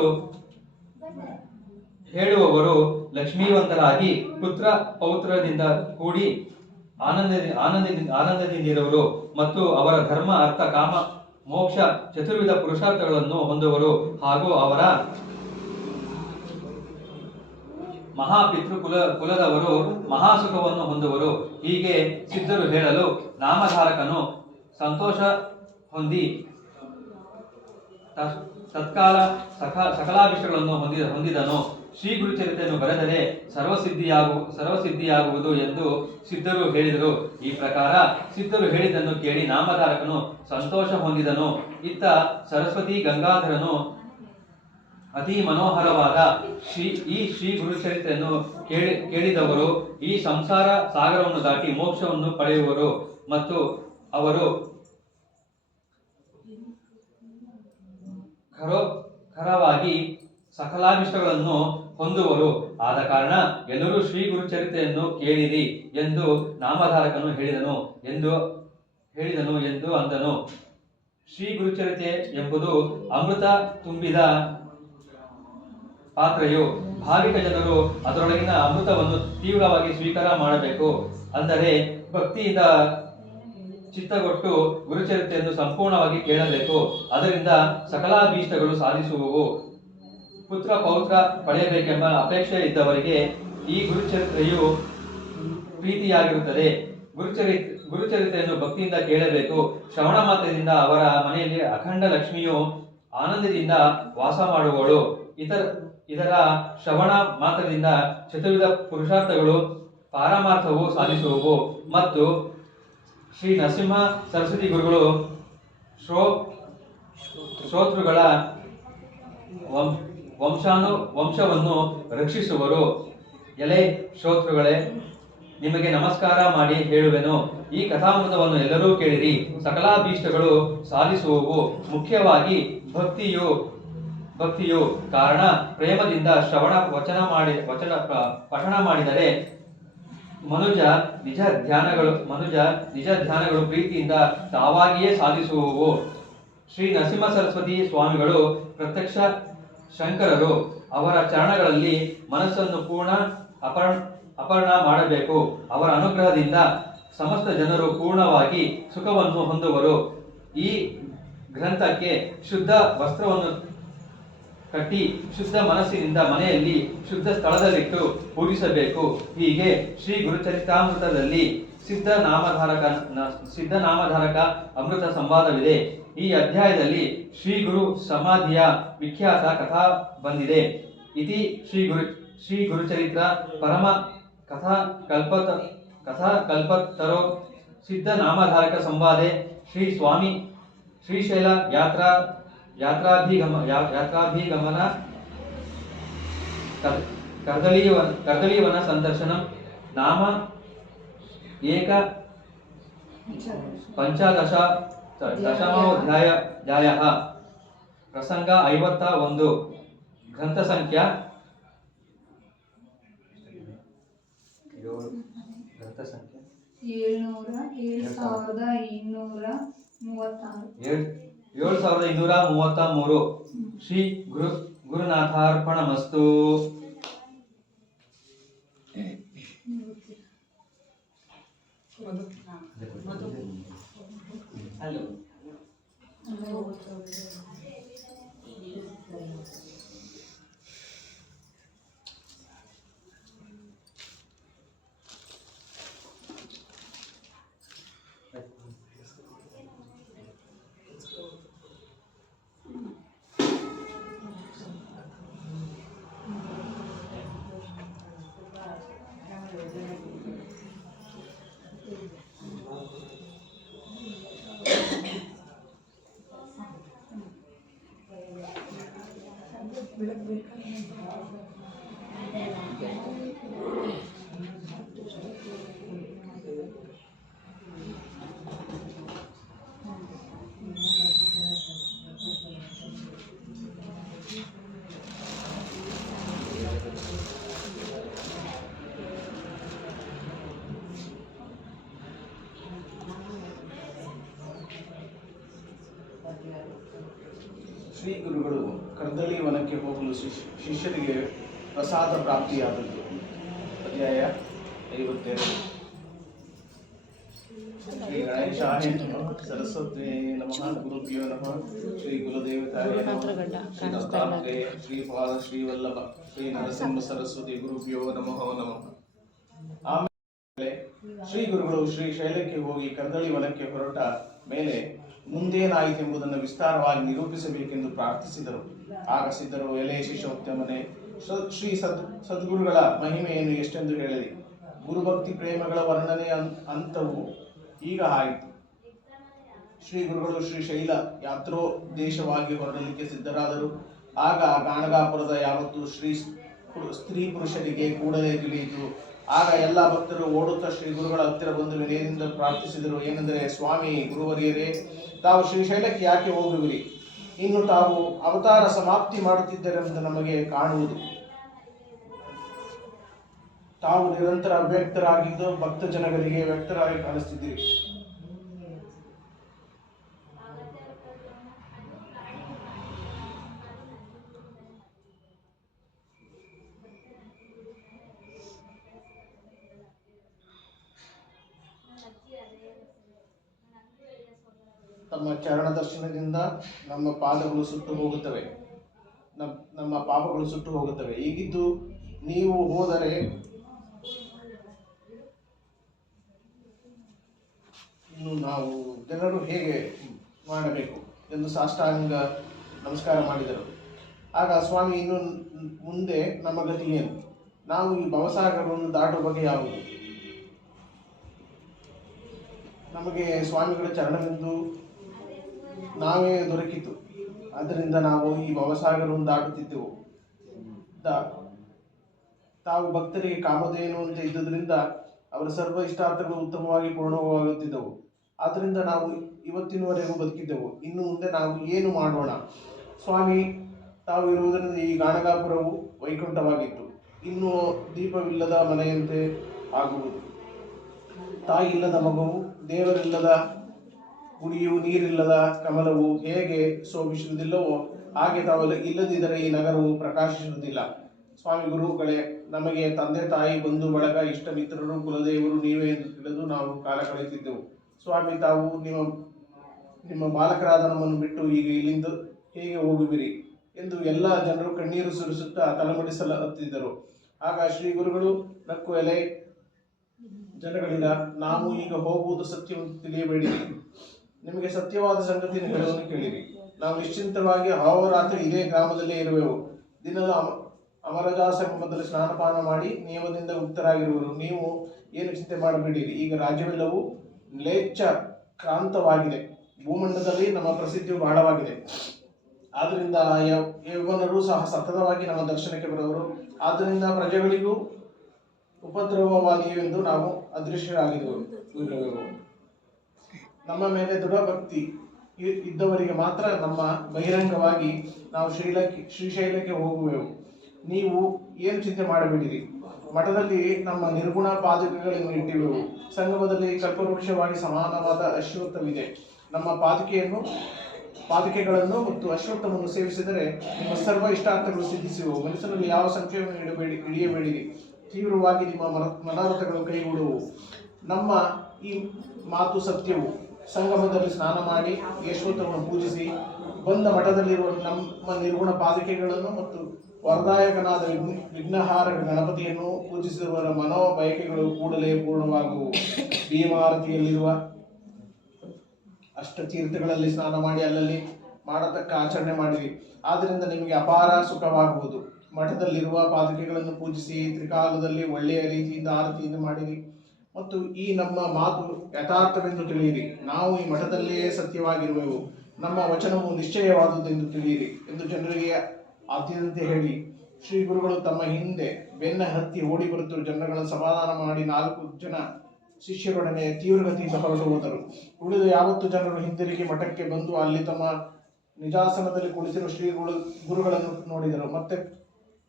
ಹೇಳುವವರು ಲಕ್ಷ್ಮೀವಂತರಾಗಿ ಪುತ್ರ ಪೌತ್ರದಿಂದ ಕೂಡಿ ಆನಂದದಿಂದಿರುವರು ಮತ್ತು ಅವರ ಧರ್ಮ, ಅರ್ಥ, ಕಾಮ, ಮೋಕ್ಷ ಚತುರ್ವಿಧ ಪುರುಷಾರ್ಥಗಳನ್ನು ಹೊಂದುವರು ಹಾಗೂ ಅವರ ಮಹಾಪಿತೃ ಕುಲದವರು ಮಹಾಸುಖವನ್ನು ಹೊಂದುವರು. ಹೀಗೆ ಸಿದ್ಧರು ಹೇಳಲು ನಾಮಧಾರಕನು ಸಂತೋಷ ಹೊಂದಿ ತತ್ಕಾಲ ಸಕಲಾಭಿಷ್ಟಗಳನ್ನು ಹೊಂದಿದನು. ಶ್ರೀ ಗುರುಚರಿತ್ರೆಯನ್ನು ಬರೆದರೆ ಸರ್ವಸಿದ್ಧಿಯಾಗುವುದು ಎಂದು ಸಿದ್ಧರು ಹೇಳಿದರು. ಈ ಪ್ರಕಾರ ಸಿದ್ಧರು ಹೇಳಿದ್ದನ್ನು ಕೇಳಿ ನಾಮಧಾರಕನು ಸಂತೋಷ ಹೊಂದಿದನು. ಇತ್ತ ಸರಸ್ವತಿ ಗಂಗಾಧರನು ಅತಿ ಮನೋಹರವಾದ ಈ ಶ್ರೀ ಗುರುಚರಿತ್ರೆಯನ್ನು ಕೇಳಿದವರು ಈ ಸಂಸಾರ ಸಾಗರವನ್ನು ದಾಟಿ ಮೋಕ್ಷವನ್ನು ಪಡೆಯುವರು ಮತ್ತು ಅವರು ಖರವಾಗಿ ಸಕಲಾಭಿಷ್ಟಗಳನ್ನು ಹೊಂದುವರು. ಆದ ಕಾರಣ ಎಲ್ಲರೂ ಶ್ರೀ ಗುರುಚರಿತ್ರೆಯನ್ನು ಕೇಳಿರಿ ಎಂದು ನಾಮಧಾರಕನು ಹೇಳಿದನು ಎಂದು ಅಂದನು. ಶ್ರೀ ಗುರುಚರಿತ್ರೆ ಎಂಬುದು ಅಮೃತ ತುಂಬಿದ ಪಾತ್ರೆಯು. ಭಾವಿಕ ಜನರು ಅದರೊಳಗಿನ ಅಮೃತವನ್ನು ತೀವ್ರವಾಗಿ ಸ್ವೀಕಾರ ಮಾಡಬೇಕು. ಅಂದರೆ ಭಕ್ತಿಯಿಂದ ಚಿತ್ತಗೊಟ್ಟು ಗುರುಚರಿತ್ರೆಯನ್ನು ಸಂಪೂರ್ಣವಾಗಿ ಕೇಳಬೇಕು. ಅದರಿಂದ ಸಕಲಾಭೀಷ್ಟಗಳು ಸಾಧಿಸುವವು. ಪುತ್ರ ಪೌತ್ರ ಪಡೆಯಬೇಕೆಂಬ ಅಪೇಕ್ಷೆ ಇದ್ದವರಿಗೆ ಈ ಗುರುಚರಿತ್ರೆಯು ಪ್ರೀತಿಯಾಗಿರುತ್ತದೆ. ಗುರುಚರಿತ್ರೆಯನ್ನು ಭಕ್ತಿಯಿಂದ ಕೇಳಬೇಕು. ಶ್ರವಣ ಮಾತ್ರದಿಂದ ಅವರ ಮನೆಯಲ್ಲಿ ಅಖಂಡ ಲಕ್ಷ್ಮಿಯು ಆನಂದದಿಂದ ವಾಸ ಮಾಡುವಳು. ಇದರ ಶ್ರವಣ ಮಾತ್ರದಿಂದ ಚತುರ್ವಿಧ ಪುರುಷಾರ್ಥಗಳು ಪಾರಮಾರ್ಥವು ಸಾಧಿಸುವವು. ಮತ್ತು ಶ್ರೀ ನರಸಿಂಹ ಸರಸ್ವತಿ ಗುರುಗಳು ಶ್ರೋತೃಗಳ ವಂಶವನ್ನು ರಕ್ಷಿಸುವರು. ಎಲೆ ಶ್ರೋತೃಗಳೇ, ನಿಮಗೆ ನಮಸ್ಕಾರ ಮಾಡಿ ಹೇಳುವೆನು. ಈ ಕಥಾಮೃತವನ್ನು ಎಲ್ಲರೂ ಕೇಳಿರಿ. ಸಕಲಾಭೀಷ್ಟಗಳು ಸಾಧಿಸುವವು. ಮುಖ್ಯವಾಗಿ ಭಕ್ತಿಯು ಕಾರಣ. ಪ್ರೇಮದಿಂದ ಶ್ರವಣ ವಚನ ಪಠಣ ಮಾಡಿದರೆ ಮನುಜ ನಿಜ ಧ್ಯಾನಗಳು ಪ್ರೀತಿಯಿಂದ ತಾವಾಗಿಯೇ ಸಾಧಿಸುವವು. ಶ್ರೀ ನರಸಿಂಹ ಸರಸ್ವತಿ ಸ್ವಾಮಿಗಳು ಪ್ರತ್ಯಕ್ಷ ಶಂಕರರು. ಅವರ ಚರಣಗಳಲ್ಲಿ ಮನಸ್ಸನ್ನು ಪೂರ್ಣ ಅಪರ್ಣ ಮಾಡಬೇಕು. ಅವರ ಅನುಗ್ರಹದಿಂದ ಸಮಸ್ತ ಜನರು ಪೂರ್ಣವಾಗಿ ಸುಖವನ್ನು ಹೊಂದುವರು. ಈ ಗ್ರಂಥಕ್ಕೆ ಶುದ್ಧ ವಸ್ತ್ರವನ್ನು ಕಟ್ಟಿ ಶುದ್ಧ ಮನಸ್ಸಿನಿಂದ ಮನೆಯಲ್ಲಿ ಶುದ್ಧ ಸ್ಥಳದಲ್ಲಿಟ್ಟು ಪೂಜಿಸಬೇಕು. ಹೀಗೆ ಶ್ರೀ ಗುರುಚರಿತಾಮೃತದಲ್ಲಿ ಸಿದ್ಧ ನಾಮಧಾರಕ ಅಮೃತ ಸಂವಾದವಿದೆ. ಈ ಅಧ್ಯಾಯದಲ್ಲಿ ಶ್ರೀ ಗುರು ಸಮಾಧಿಯ ವಿಖ್ಯಾತ ಕಥಾ ಬಂದಿದೆ. ಇತಿ ಶ್ರೀ ಗುರುಚರಿತ್ರ ಪರಮ ಕಥಾ ಕಲ್ಪತರೋ ಸಿದ್ಧ ನಾಮಧಾರಕ ಸಂವಾದೆ ಶ್ರೀ ಸ್ವಾಮಿ ಶ್ರೀಶೈಲ ಯಾತ್ರಾಭಿಗಮನ ಕರ್ದಲೀವನ ಸಂದರ್ಶನಂ ನಾಮ ಏಕ ಪಂಚದಶಮೋಧ್ಯಾಯ ಪ್ರಸಂಗ 51 ಗ್ರಂಥ ಸಂಖ್ಯಾ 7233. ಶ್ರೀ ಗುರುನಾಥಾರ್ಪಣಮಸ್ತು. ಶ್ರೀ ಗುರುಗಳು ಕರ್ದಳಿ ವನಕ್ಕೆ ಹೋಗಲು ಶಿಷ್ಯರಿಗೆ ಪ್ರಸಾದ ಪ್ರಾಪ್ತಿಯಾದದ್ದು. ಅಧ್ಯಾಯ 52. ಶ್ರೀ ಗಣೇಶಾಯ ನಮಃ, ಸರಸ್ವತಿ ನಮಃ, ಗುರುಭ್ಯೋ ನಮಃ, ಶ್ರೀ ಗುರುದೇವತಾಯ ನಮಃ, ಶ್ರೀ ದತ್ತಾತ್ರೇಯ, ಶ್ರೀಪಾದ, ಶ್ರೀವಲ್ಲಭ, ಶ್ರೀ ನರಸಿಂಹ ಸರಸ್ವತಿ ಗುರುಭ್ಯೋ ನಮಃ ನಮಃ. ಆಮೇಲೆ ಶ್ರೀ ಗುರುಗಳು ಶ್ರೀ ಶೈಲಕ್ಕೆ ಹೋಗಿ ಕರ್ದಳಿ ವನಕ್ಕೆ ಹೊರಟ ಮೇಲೆ ಮುಂದೇನಾಯಿತೆಂಬುದನ್ನು ವಿಸ್ತಾರವಾಗಿ ನಿರೂಪಿಸಬೇಕೆಂದು ಪ್ರಾರ್ಥಿಸಿದರು. ಆಗ ಸಿದ್ಧರು, ಎಲೆ ಶಿಷ್ಯೋತ್ತಮನೆ, ಶ್ರೀ ಸದ್ಗುರುಗಳ ಮಹಿಮೆಯನ್ನು ಎಷ್ಟೆಂದು ಹೇಳಿರಿ. ಗುರುಭಕ್ತಿ ಪ್ರೇಮಗಳ ವರ್ಣನೆ ಅಂತವು ಈಗ ಆಯಿತು. ಶ್ರೀ ಗುರುಗಳು ಶ್ರೀಶೈಲ ಯಾತ್ರೋದ್ದೇಶವಾಗಿ ಹೊರಡಲಿಕ್ಕೆ ಸಿದ್ಧರಾದರು. ಆಗ ಗಾಣಗಾಪುರದ ಯಾವತ್ತು ಸ್ತ್ರೀ ಪುರುಷರಿಗೆ ಕೂಡಲೇ ತಿಳಿಯಿತು. ಆಗ ಎಲ್ಲ ಭಕ್ತರು ಓಡುತ್ತಾ ಶ್ರೀ ಗುರುಗಳ ಹತ್ತಿರ ಬಂದು ವಿನಯದಿಂದ ಪ್ರಾರ್ಥಿಸಿದರು. ಏನೆಂದರೆ, ಸ್ವಾಮಿ ಗುರುವರಿಯರೇ, ತಾವು ಶ್ರೀಶೈಲಕ್ಕೆ ಯಾಕೆ ಹೋಗುವಿರಿ? ಇನ್ನು ತಾವು ಅವತಾರ ಸಮಾಪ್ತಿ ಮಾಡುತ್ತಿದ್ದರೆಂದು ನಮಗೆ ಕಾಣುವುದು. ತಾವು ನಿರಂತರ ಅವ್ಯಕ್ತರಾಗಿದ್ದು ಭಕ್ತ ಜನಗಳಿಗೆ ವ್ಯಕ್ತರಾಗಿ ಕಾಣಿಸ್ತಿದ್ದೀರಿ. ತಮ್ಮ ಚರಣ ದರ್ಶನದಿಂದ ನಮ್ಮ ಪಾದಗಳು ಸುಟ್ಟು ಹೋಗುತ್ತವೆ, ನಮ್ಮ ಪಾಪಗಳು ಸುಟ್ಟು ಹೋಗುತ್ತವೆ. ಹೀಗಿದ್ದು ನೀವು ಹೋದರೆ ಇನ್ನು ನಾವು ಜನರು ಹೇಗೆ ಮಾಡಬೇಕು ಎಂದು ಸಾಷ್ಟಾಂಗ ನಮಸ್ಕಾರ ಮಾಡಿದರು. ಆಗ ಸ್ವಾಮಿ, ಇನ್ನು ಮುಂದೆ ನಮ್ಮ ಗತಿ ಏನು? ನಾವು ಈ ಭವಸಾಗರವನ್ನು ದಾಟುವ ಬಗೆ ಯಾವುದು? ನಮಗೆ ಸ್ವಾಮಿಗಳ ಚರಣವೆಂದು ನಾವೇ ದೊರಕಿತು. ಆದ್ದರಿಂದ ನಾವು ಈ ಭವಸಾಗರವನ್ನು ದಾಟುತ್ತಿದ್ದೆವು. ತಾವು ಭಕ್ತರಿಗೆ ಕಾಮಧೇನು ಅಂತ ಇದ್ದುದರಿಂದ ಅವರ ಸರ್ವ ಇಷ್ಟಾರ್ಥಗಳು ಉತ್ತಮವಾಗಿ ಪೂರ್ಣವಾಗುತ್ತಿದ್ದವು. ಆದ್ದರಿಂದ ನಾವು ಇವತ್ತಿನವರೆಗೂ ಬದುಕಿದ್ದೆವು. ಇನ್ನು ಮುಂದೆ ನಾವು ಏನು ಮಾಡೋಣ? ಸ್ವಾಮಿ, ತಾವು ಇರುವುದರಿಂದ ಈ ಗಾಣಗಾಪುರವು ವೈಕುಂಠವಾಗಿತ್ತು. ಇನ್ನು ದೀಪವಿಲ್ಲದ ಮನೆಯಂತೆ ಆಗುವುದು. ತಾಯಿ ಇಲ್ಲದ ಮಗುವು, ದೇವರಿಲ್ಲದ ಗುಡಿಯು, ನೀರಿಲ್ಲದ ಕಮಲವು ಹೇಗೆ ಶೋಭಿಸುವುದಿಲ್ಲವೋ ಹಾಗೆ ತಾವು ಇಲ್ಲದಿದ್ದರೆ ಈ ನಗರವು ಪ್ರಕಾಶಿಸುವುದಿಲ್ಲ. ಸ್ವಾಮಿ ಗುರುಗಳೇ, ನಮಗೆ ತಂದೆ ತಾಯಿ, ಬಂಧು ಬಳಗ, ಇಷ್ಟ ಮಿತ್ರರು, ಕುಲದೇವರು ನೀವೇ ಎಂದು ತಿಳಿದು ನಾವು ಕಾಲ ಕಳೆಯುತ್ತಿದ್ದೆವು. ಸ್ವಾಮಿ, ತಾವು ನಿಮ್ಮ ಬಾಲಕರಾದ ನಮ್ಮನ್ನು ಬಿಟ್ಟು ಈಗ ಇಲ್ಲಿಂದ ಹೇಗೆ ಹೋಗುವಿರಿ ಎಂದು ಎಲ್ಲ ಜನರು ಕಣ್ಣೀರು ಸುರಿಸುತ್ತಾ ತಲೆಮಡಿಸಲತ್ತಿದ್ದರು. ಆಗ ಶ್ರೀ ಗುರುಗಳು ನಕ್ಕು, ಎಲೆ ಜನಗಳಿಲ್ಲ, ನಾವು ಈಗ ಹೋಗುವುದು ಸತ್ಯವನ್ನು ತಿಳಿಯಬೇಡಿರಿ. ನಿಮಗೆ ಸತ್ಯವಾದ ಸಂಗತಿಯನ್ನು ಹೇಳುವುದನ್ನು ಕೇಳಿರಿ. ನಾವು ನಿಶ್ಚಿಂತವಾಗಿ ಅಹೋರಾತ್ರಿ ಇದೇ ಗ್ರಾಮದಲ್ಲೇ ಇರುವೆವು. ದಿನದ ಅಮರಜಾ ಸಂಗಮದಲ್ಲಿ ಸ್ನಾನಪಾನ ಮಾಡಿ ನಿಯಮದಿಂದ ಮುಕ್ತರಾಗಿರುವರು. ನೀವು ಏನು ಚಿಂತೆ ಮಾಡಬೇಡಿರಿ. ಈಗ ರಾಜ್ಯವೆಲ್ಲವೂ ಮ್ಲೇಚ್ಛ ಕ್ರಾಂತವಾಗಿದೆ. ಭೂಮಂಡಲದಲ್ಲಿ ನಮ್ಮ ಪ್ರಸಿದ್ಧಿಯು ಬಹಳವಾಗಿದೆ. ಆದ್ದರಿಂದ ಯೌವನರು ಸಹ ಸತತವಾಗಿ ನಮ್ಮ ದರ್ಶನಕ್ಕೆ ಬರುವರು. ಆದ್ದರಿಂದ ಪ್ರಜೆಗಳಿಗೂ ಉಪದ್ರವವಾಗಿವೆಂದು ನಾವು ಅದೃಶ್ಯರಾಗಿರುವೆವು. ನಮ್ಮ ಮೇಲೆ ದೃಢ ಭಕ್ತಿ ಇದ್ದವರಿಗೆ ಮಾತ್ರ ನಮ್ಮ ಬಹಿರಂಗವಾಗಿ ನಾವು ಶ್ರೀಶೈಲಕ್ಕೆ ಹೋಗುವೆವು. ನೀವು ಏನು ಚಿಂತೆ ಮಾಡಬೇಡಿರಿ. ಮಠದಲ್ಲಿ ನಮ್ಮ ನಿರ್ಗುಣ ಪಾದುಕೆಗಳನ್ನು ಇಟ್ಟಿವೆವು. ಸಂಗಮದಲ್ಲಿ ಕಲ್ಪವೃಕ್ಷವಾಗಿ ಸಮಾನವಾದ ಅಶ್ವತ್ಥವಿದೆ. ನಮ್ಮ ಪಾದುಕೆಗಳನ್ನು ಮತ್ತು ಅಶ್ವತ್ಥವನ್ನು ಸೇವಿಸಿದರೆ ನಿಮ್ಮ ಸರ್ವ ಇಷ್ಟಾರ್ಥಗಳು ಸಿದ್ಧಿಸುವವು. ಮನಸ್ಸಿನಲ್ಲಿ ಯಾವ ಸಂಶಯವನ್ನು ಹಿಡಿಯಬೇಡಿರಿ. ತೀವ್ರವಾಗಿ ನಿಮ್ಮ ಮನೋರಥಗಳು ಕೈಗೂಡುವು. ನಮ್ಮ ಈ ಮಾತು ಸತ್ಯವು. ಸಂಗಮದಲ್ಲಿ ಸ್ನಾನ ಮಾಡಿ ಯಶೋತ್ತರನ್ನು ಪೂಜಿಸಿ ಬಂದ ಮಠದಲ್ಲಿರುವ ನಮ್ಮ ನಿರ್ಗುಣ ಪಾದುಕೆಗಳನ್ನು ಮತ್ತು ವರದಾಯಕನಾದ ವಿಘ್ನಹಾರ ಗಣಪತಿಯನ್ನು ಪೂಜಿಸಿದವರ ಮನೋಬಯಕೆಗಳು ಕೂಡಲೇ ಪೂರ್ಣವಾಗುವು. ಭೀಮಾರತಿಯಲ್ಲಿರುವ ಅಷ್ಟತೀರ್ಥಗಳಲ್ಲಿ ಸ್ನಾನ ಮಾಡಿ ಅಲ್ಲಲ್ಲಿ ಮಾಡತಕ್ಕ ಆಚರಣೆ ಮಾಡಿರಿ. ಆದ್ದರಿಂದ ನಿಮಗೆ ಅಪಾರ ಸುಖವಾಗುವುದು. ಮಠದಲ್ಲಿರುವ ಪಾದುಕೆಗಳನ್ನು ಪೂಜಿಸಿ ತ್ರಿಕಾಲದಲ್ಲಿ ಒಳ್ಳೆಯ ರೀತಿಯಿಂದ ಆರತಿಯನ್ನು ಮಾಡಿರಿ ಮತ್ತು ಈ ನಮ್ಮ ಮಾತು ಯಥಾರ್ಥವೆಂದು ತಿಳಿಯಿರಿ. ನಾವು ಈ ಮಠದಲ್ಲೇ ಸತ್ಯವಾಗಿರುವೆವು, ನಮ್ಮ ವಚನವು ನಿಶ್ಚಯವಾದುದೆಂದು ತಿಳಿಯಿರಿ ಎಂದು ಜನರಿಗೆ ಆದ್ಯತೆ ಹೇಳಿ ಶ್ರೀ ಗುರುಗಳು ತಮ್ಮ ಹಿಂದೆ ಬೆನ್ನ ಹತ್ತಿ ಓಡಿ ಬರುತ್ತಿರುವ ಜನಗಳನ್ನು ಸಮಾಧಾನ ಮಾಡಿ 4 ಜನ ಶಿಷ್ಯರೊಡನೆ ತೀವ್ರಗತಿಯಿಂದ ಹೊರಟು ಹೋದರು. ಉಳಿದ 50 ಜನರು ಹಿಂದಿರುಗಿ ಮಠಕ್ಕೆ ಬಂದು ಅಲ್ಲಿ ತಮ್ಮ ನಿಜಾಸನದಲ್ಲಿ ಕುಳಿತಿರುವ ಶ್ರೀ ಗುರುಗಳನ್ನು ನೋಡಿದರು. ಮತ್ತೆ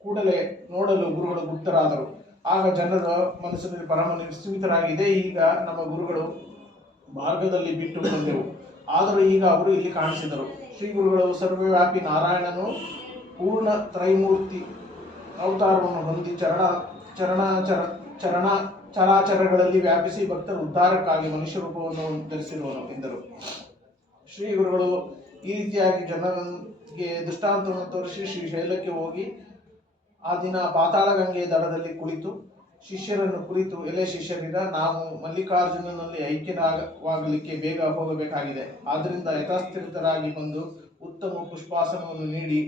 ಕೂಡಲೇ ನೋಡಲು ಗುರುಗಳು ಗುಪ್ತರಾದರು. ಆಗ ಜನರ ಮನಸ್ಸಿನಲ್ಲಿ ಪರಮ ನಿಶ್ಚಿತರಾಗಿದೆ, ಈಗ ನಮ್ಮ ಗುರುಗಳು ಮಾರ್ಗದಲ್ಲಿ ಬಿಟ್ಟು ಬಂದೆವು, ಆದರೂ ಈಗ ಅವರು ಇಲ್ಲಿ ಕಾಣಿಸಿದರು. ಶ್ರೀ ಗುರುಗಳು ಸರ್ವವ್ಯಾಪಿ ನಾರಾಯಣನು ಪೂರ್ಣ ತ್ರೈಮೂರ್ತಿ ಅವತಾರವನ್ನು ಹೊಂದಿ ಚರಾಚರಗಳಲ್ಲಿ ವ್ಯಾಪಿಸಿ ಭಕ್ತರ ಉದ್ಧಾರಕ್ಕಾಗಿ ಮನುಷ್ಯ ರೂಪವನ್ನು ಧರಿಸಿರುವನು ಎಂದರು. ಶ್ರೀ ಗುರುಗಳು ಈ ರೀತಿಯಾಗಿ ಜನರಿಗೆ ದೃಷ್ಟಾಂತವನ್ನು ತೋರಿಸಿ ಶ್ರೀಶೈಲಕ್ಕೆ ಹೋಗಿ ಆ ದಿನ ಪಾತಾಳ ಗಂಗೆಯ ದಡದಲ್ಲಿ ಕುಳಿತು ಶಿಷ್ಯರನ್ನು ಕುರಿತು, ಎಲೆ ಶಿಷ್ಯರಿಗ, ನಾವು ಮಲ್ಲಿಕಾರ್ಜುನನಲ್ಲಿ ಐಕ್ಯವಾಗಲಿಕ್ಕೆ ಬೇಗ ಹೋಗಬೇಕಾಗಿದೆ. ಆದ್ದರಿಂದ ಯಥಾಸ್ಥಿತರಾಗಿ ಬಂದು ಉತ್ತಮ ಪುಷ್ಪಾಸನವನ್ನು ನೀಡಿ